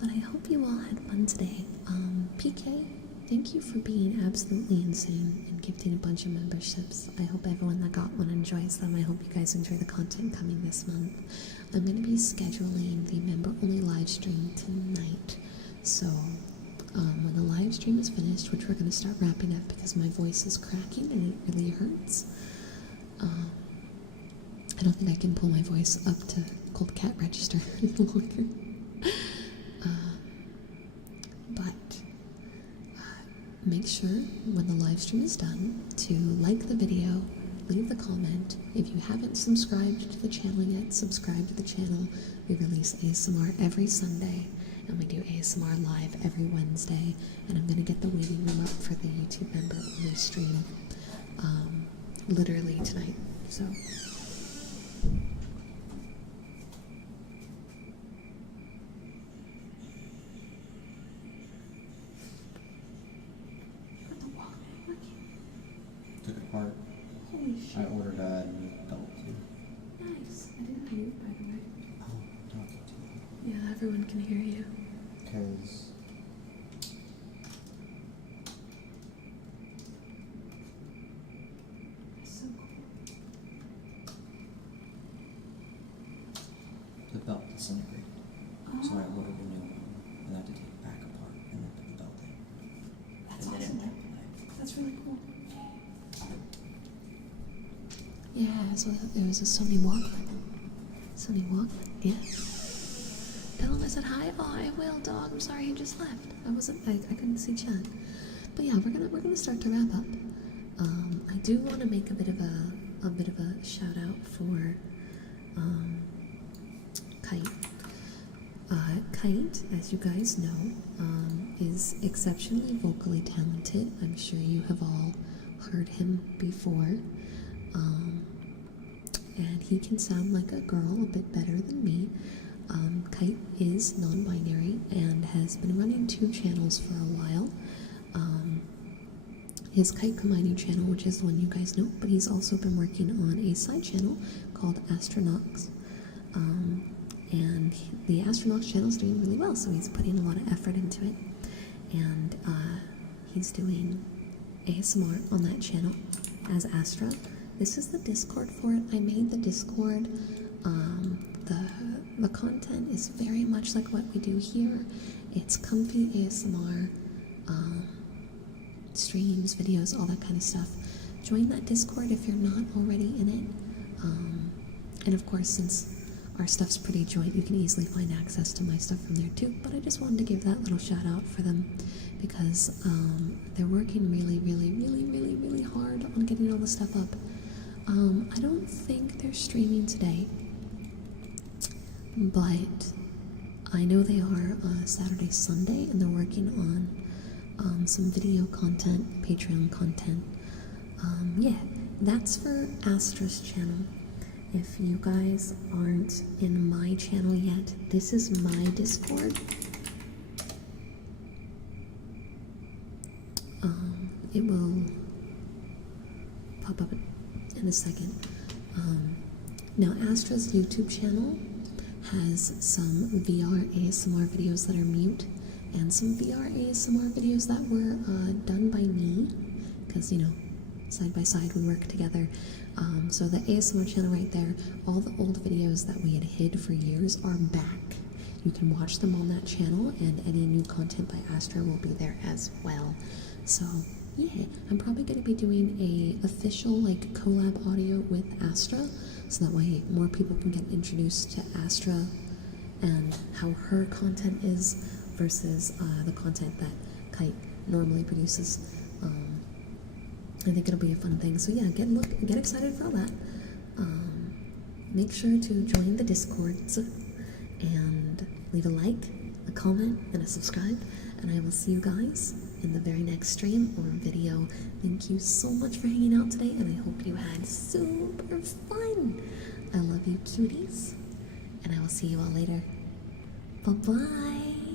But I hope you all had fun today. PK, thank you for being absolutely insane and gifting a bunch of memberships. I hope everyone that got one enjoys them. I hope you guys enjoy the content coming this month. I'm going to be scheduling the member-only live stream tonight. So when the live stream is finished, which we're going to start wrapping up because my voice is cracking and it really hurts. I don't think I can pull my voice up to Cold Cat Register any longer. But make sure when the live stream is done to like the video, leave the comment. If you haven't subscribed to the channel yet, subscribe to the channel. We release ASMR every Sunday, and we do ASMR live every Wednesday. And I'm going to get the waiting room up for the YouTube member only stream literally tonight. So took it apart. holy shit. I ordered a new belt too. Nice. I didn't hear you, by the way. Oh, don't get too. Yeah, everyone can hear you. Because So cool. the belt disintegrated. So I ordered a new one and I had to take it back apart and then put the belt in. That's and awesome. then it went play. That's really cool. Yeah, so there was a Sony Walkman. Sony Walkman, yeah. Tell him I said hi. Oh, I will, dog. I'm sorry he just left. I couldn't see chat. But yeah, we're gonna start to wrap up. I do want to make a bit of a shout out for Kite. Kite, as you guys know, is exceptionally vocally talented. I'm sure you have all heard him before. And he can sound like a girl a bit better than me. Kite is non-binary and has been running 2 channels for a while. His Kite Combining channel, which is the one you guys know, but he's also been working on a side channel called Astronauts. And the Astronauts channel is doing really well, so he's putting a lot of effort into it. And he's doing ASMR on that channel as Astra. This is the Discord for it. I made the Discord. The content is very much like what we do here. It's comfy ASMR, streams, videos, all that kind of stuff. Join that Discord if you're not already in it. And of course, since our stuff's pretty joint, you can easily find access to my stuff from there too. But I just wanted to give that little shout out for them because they're working really hard on getting all the stuff up. I don't think they're streaming today, but I know they are Saturday, Sunday, and they're working on some video content, Patreon content. Yeah, that's for Astra's channel. If you guys aren't in my channel yet, this is my Discord. It will pop up in a second. Now, Astra's YouTube channel has some VR ASMR videos that are mute, and some VR ASMR videos that were done by me, because, you know, side by side we work together. So the ASMR channel right there, all the old videos that we had hid for years are back. You can watch them on that channel, and any new content by Astra will be there as well. So yeah, I'm probably going to be doing a official like collab audio with Astra, so that way more people can get introduced to Astra and how her content is versus the content that Kite normally produces. I think it'll be a fun thing. So yeah, get excited for all that. Make sure to join the Discords and leave a like, a comment, and a subscribe. And I will see you guys in the very next stream or video. Thank you so much for hanging out today, and I hope you had super fun. I love you, cuties, and I will see you all later. Bye-bye.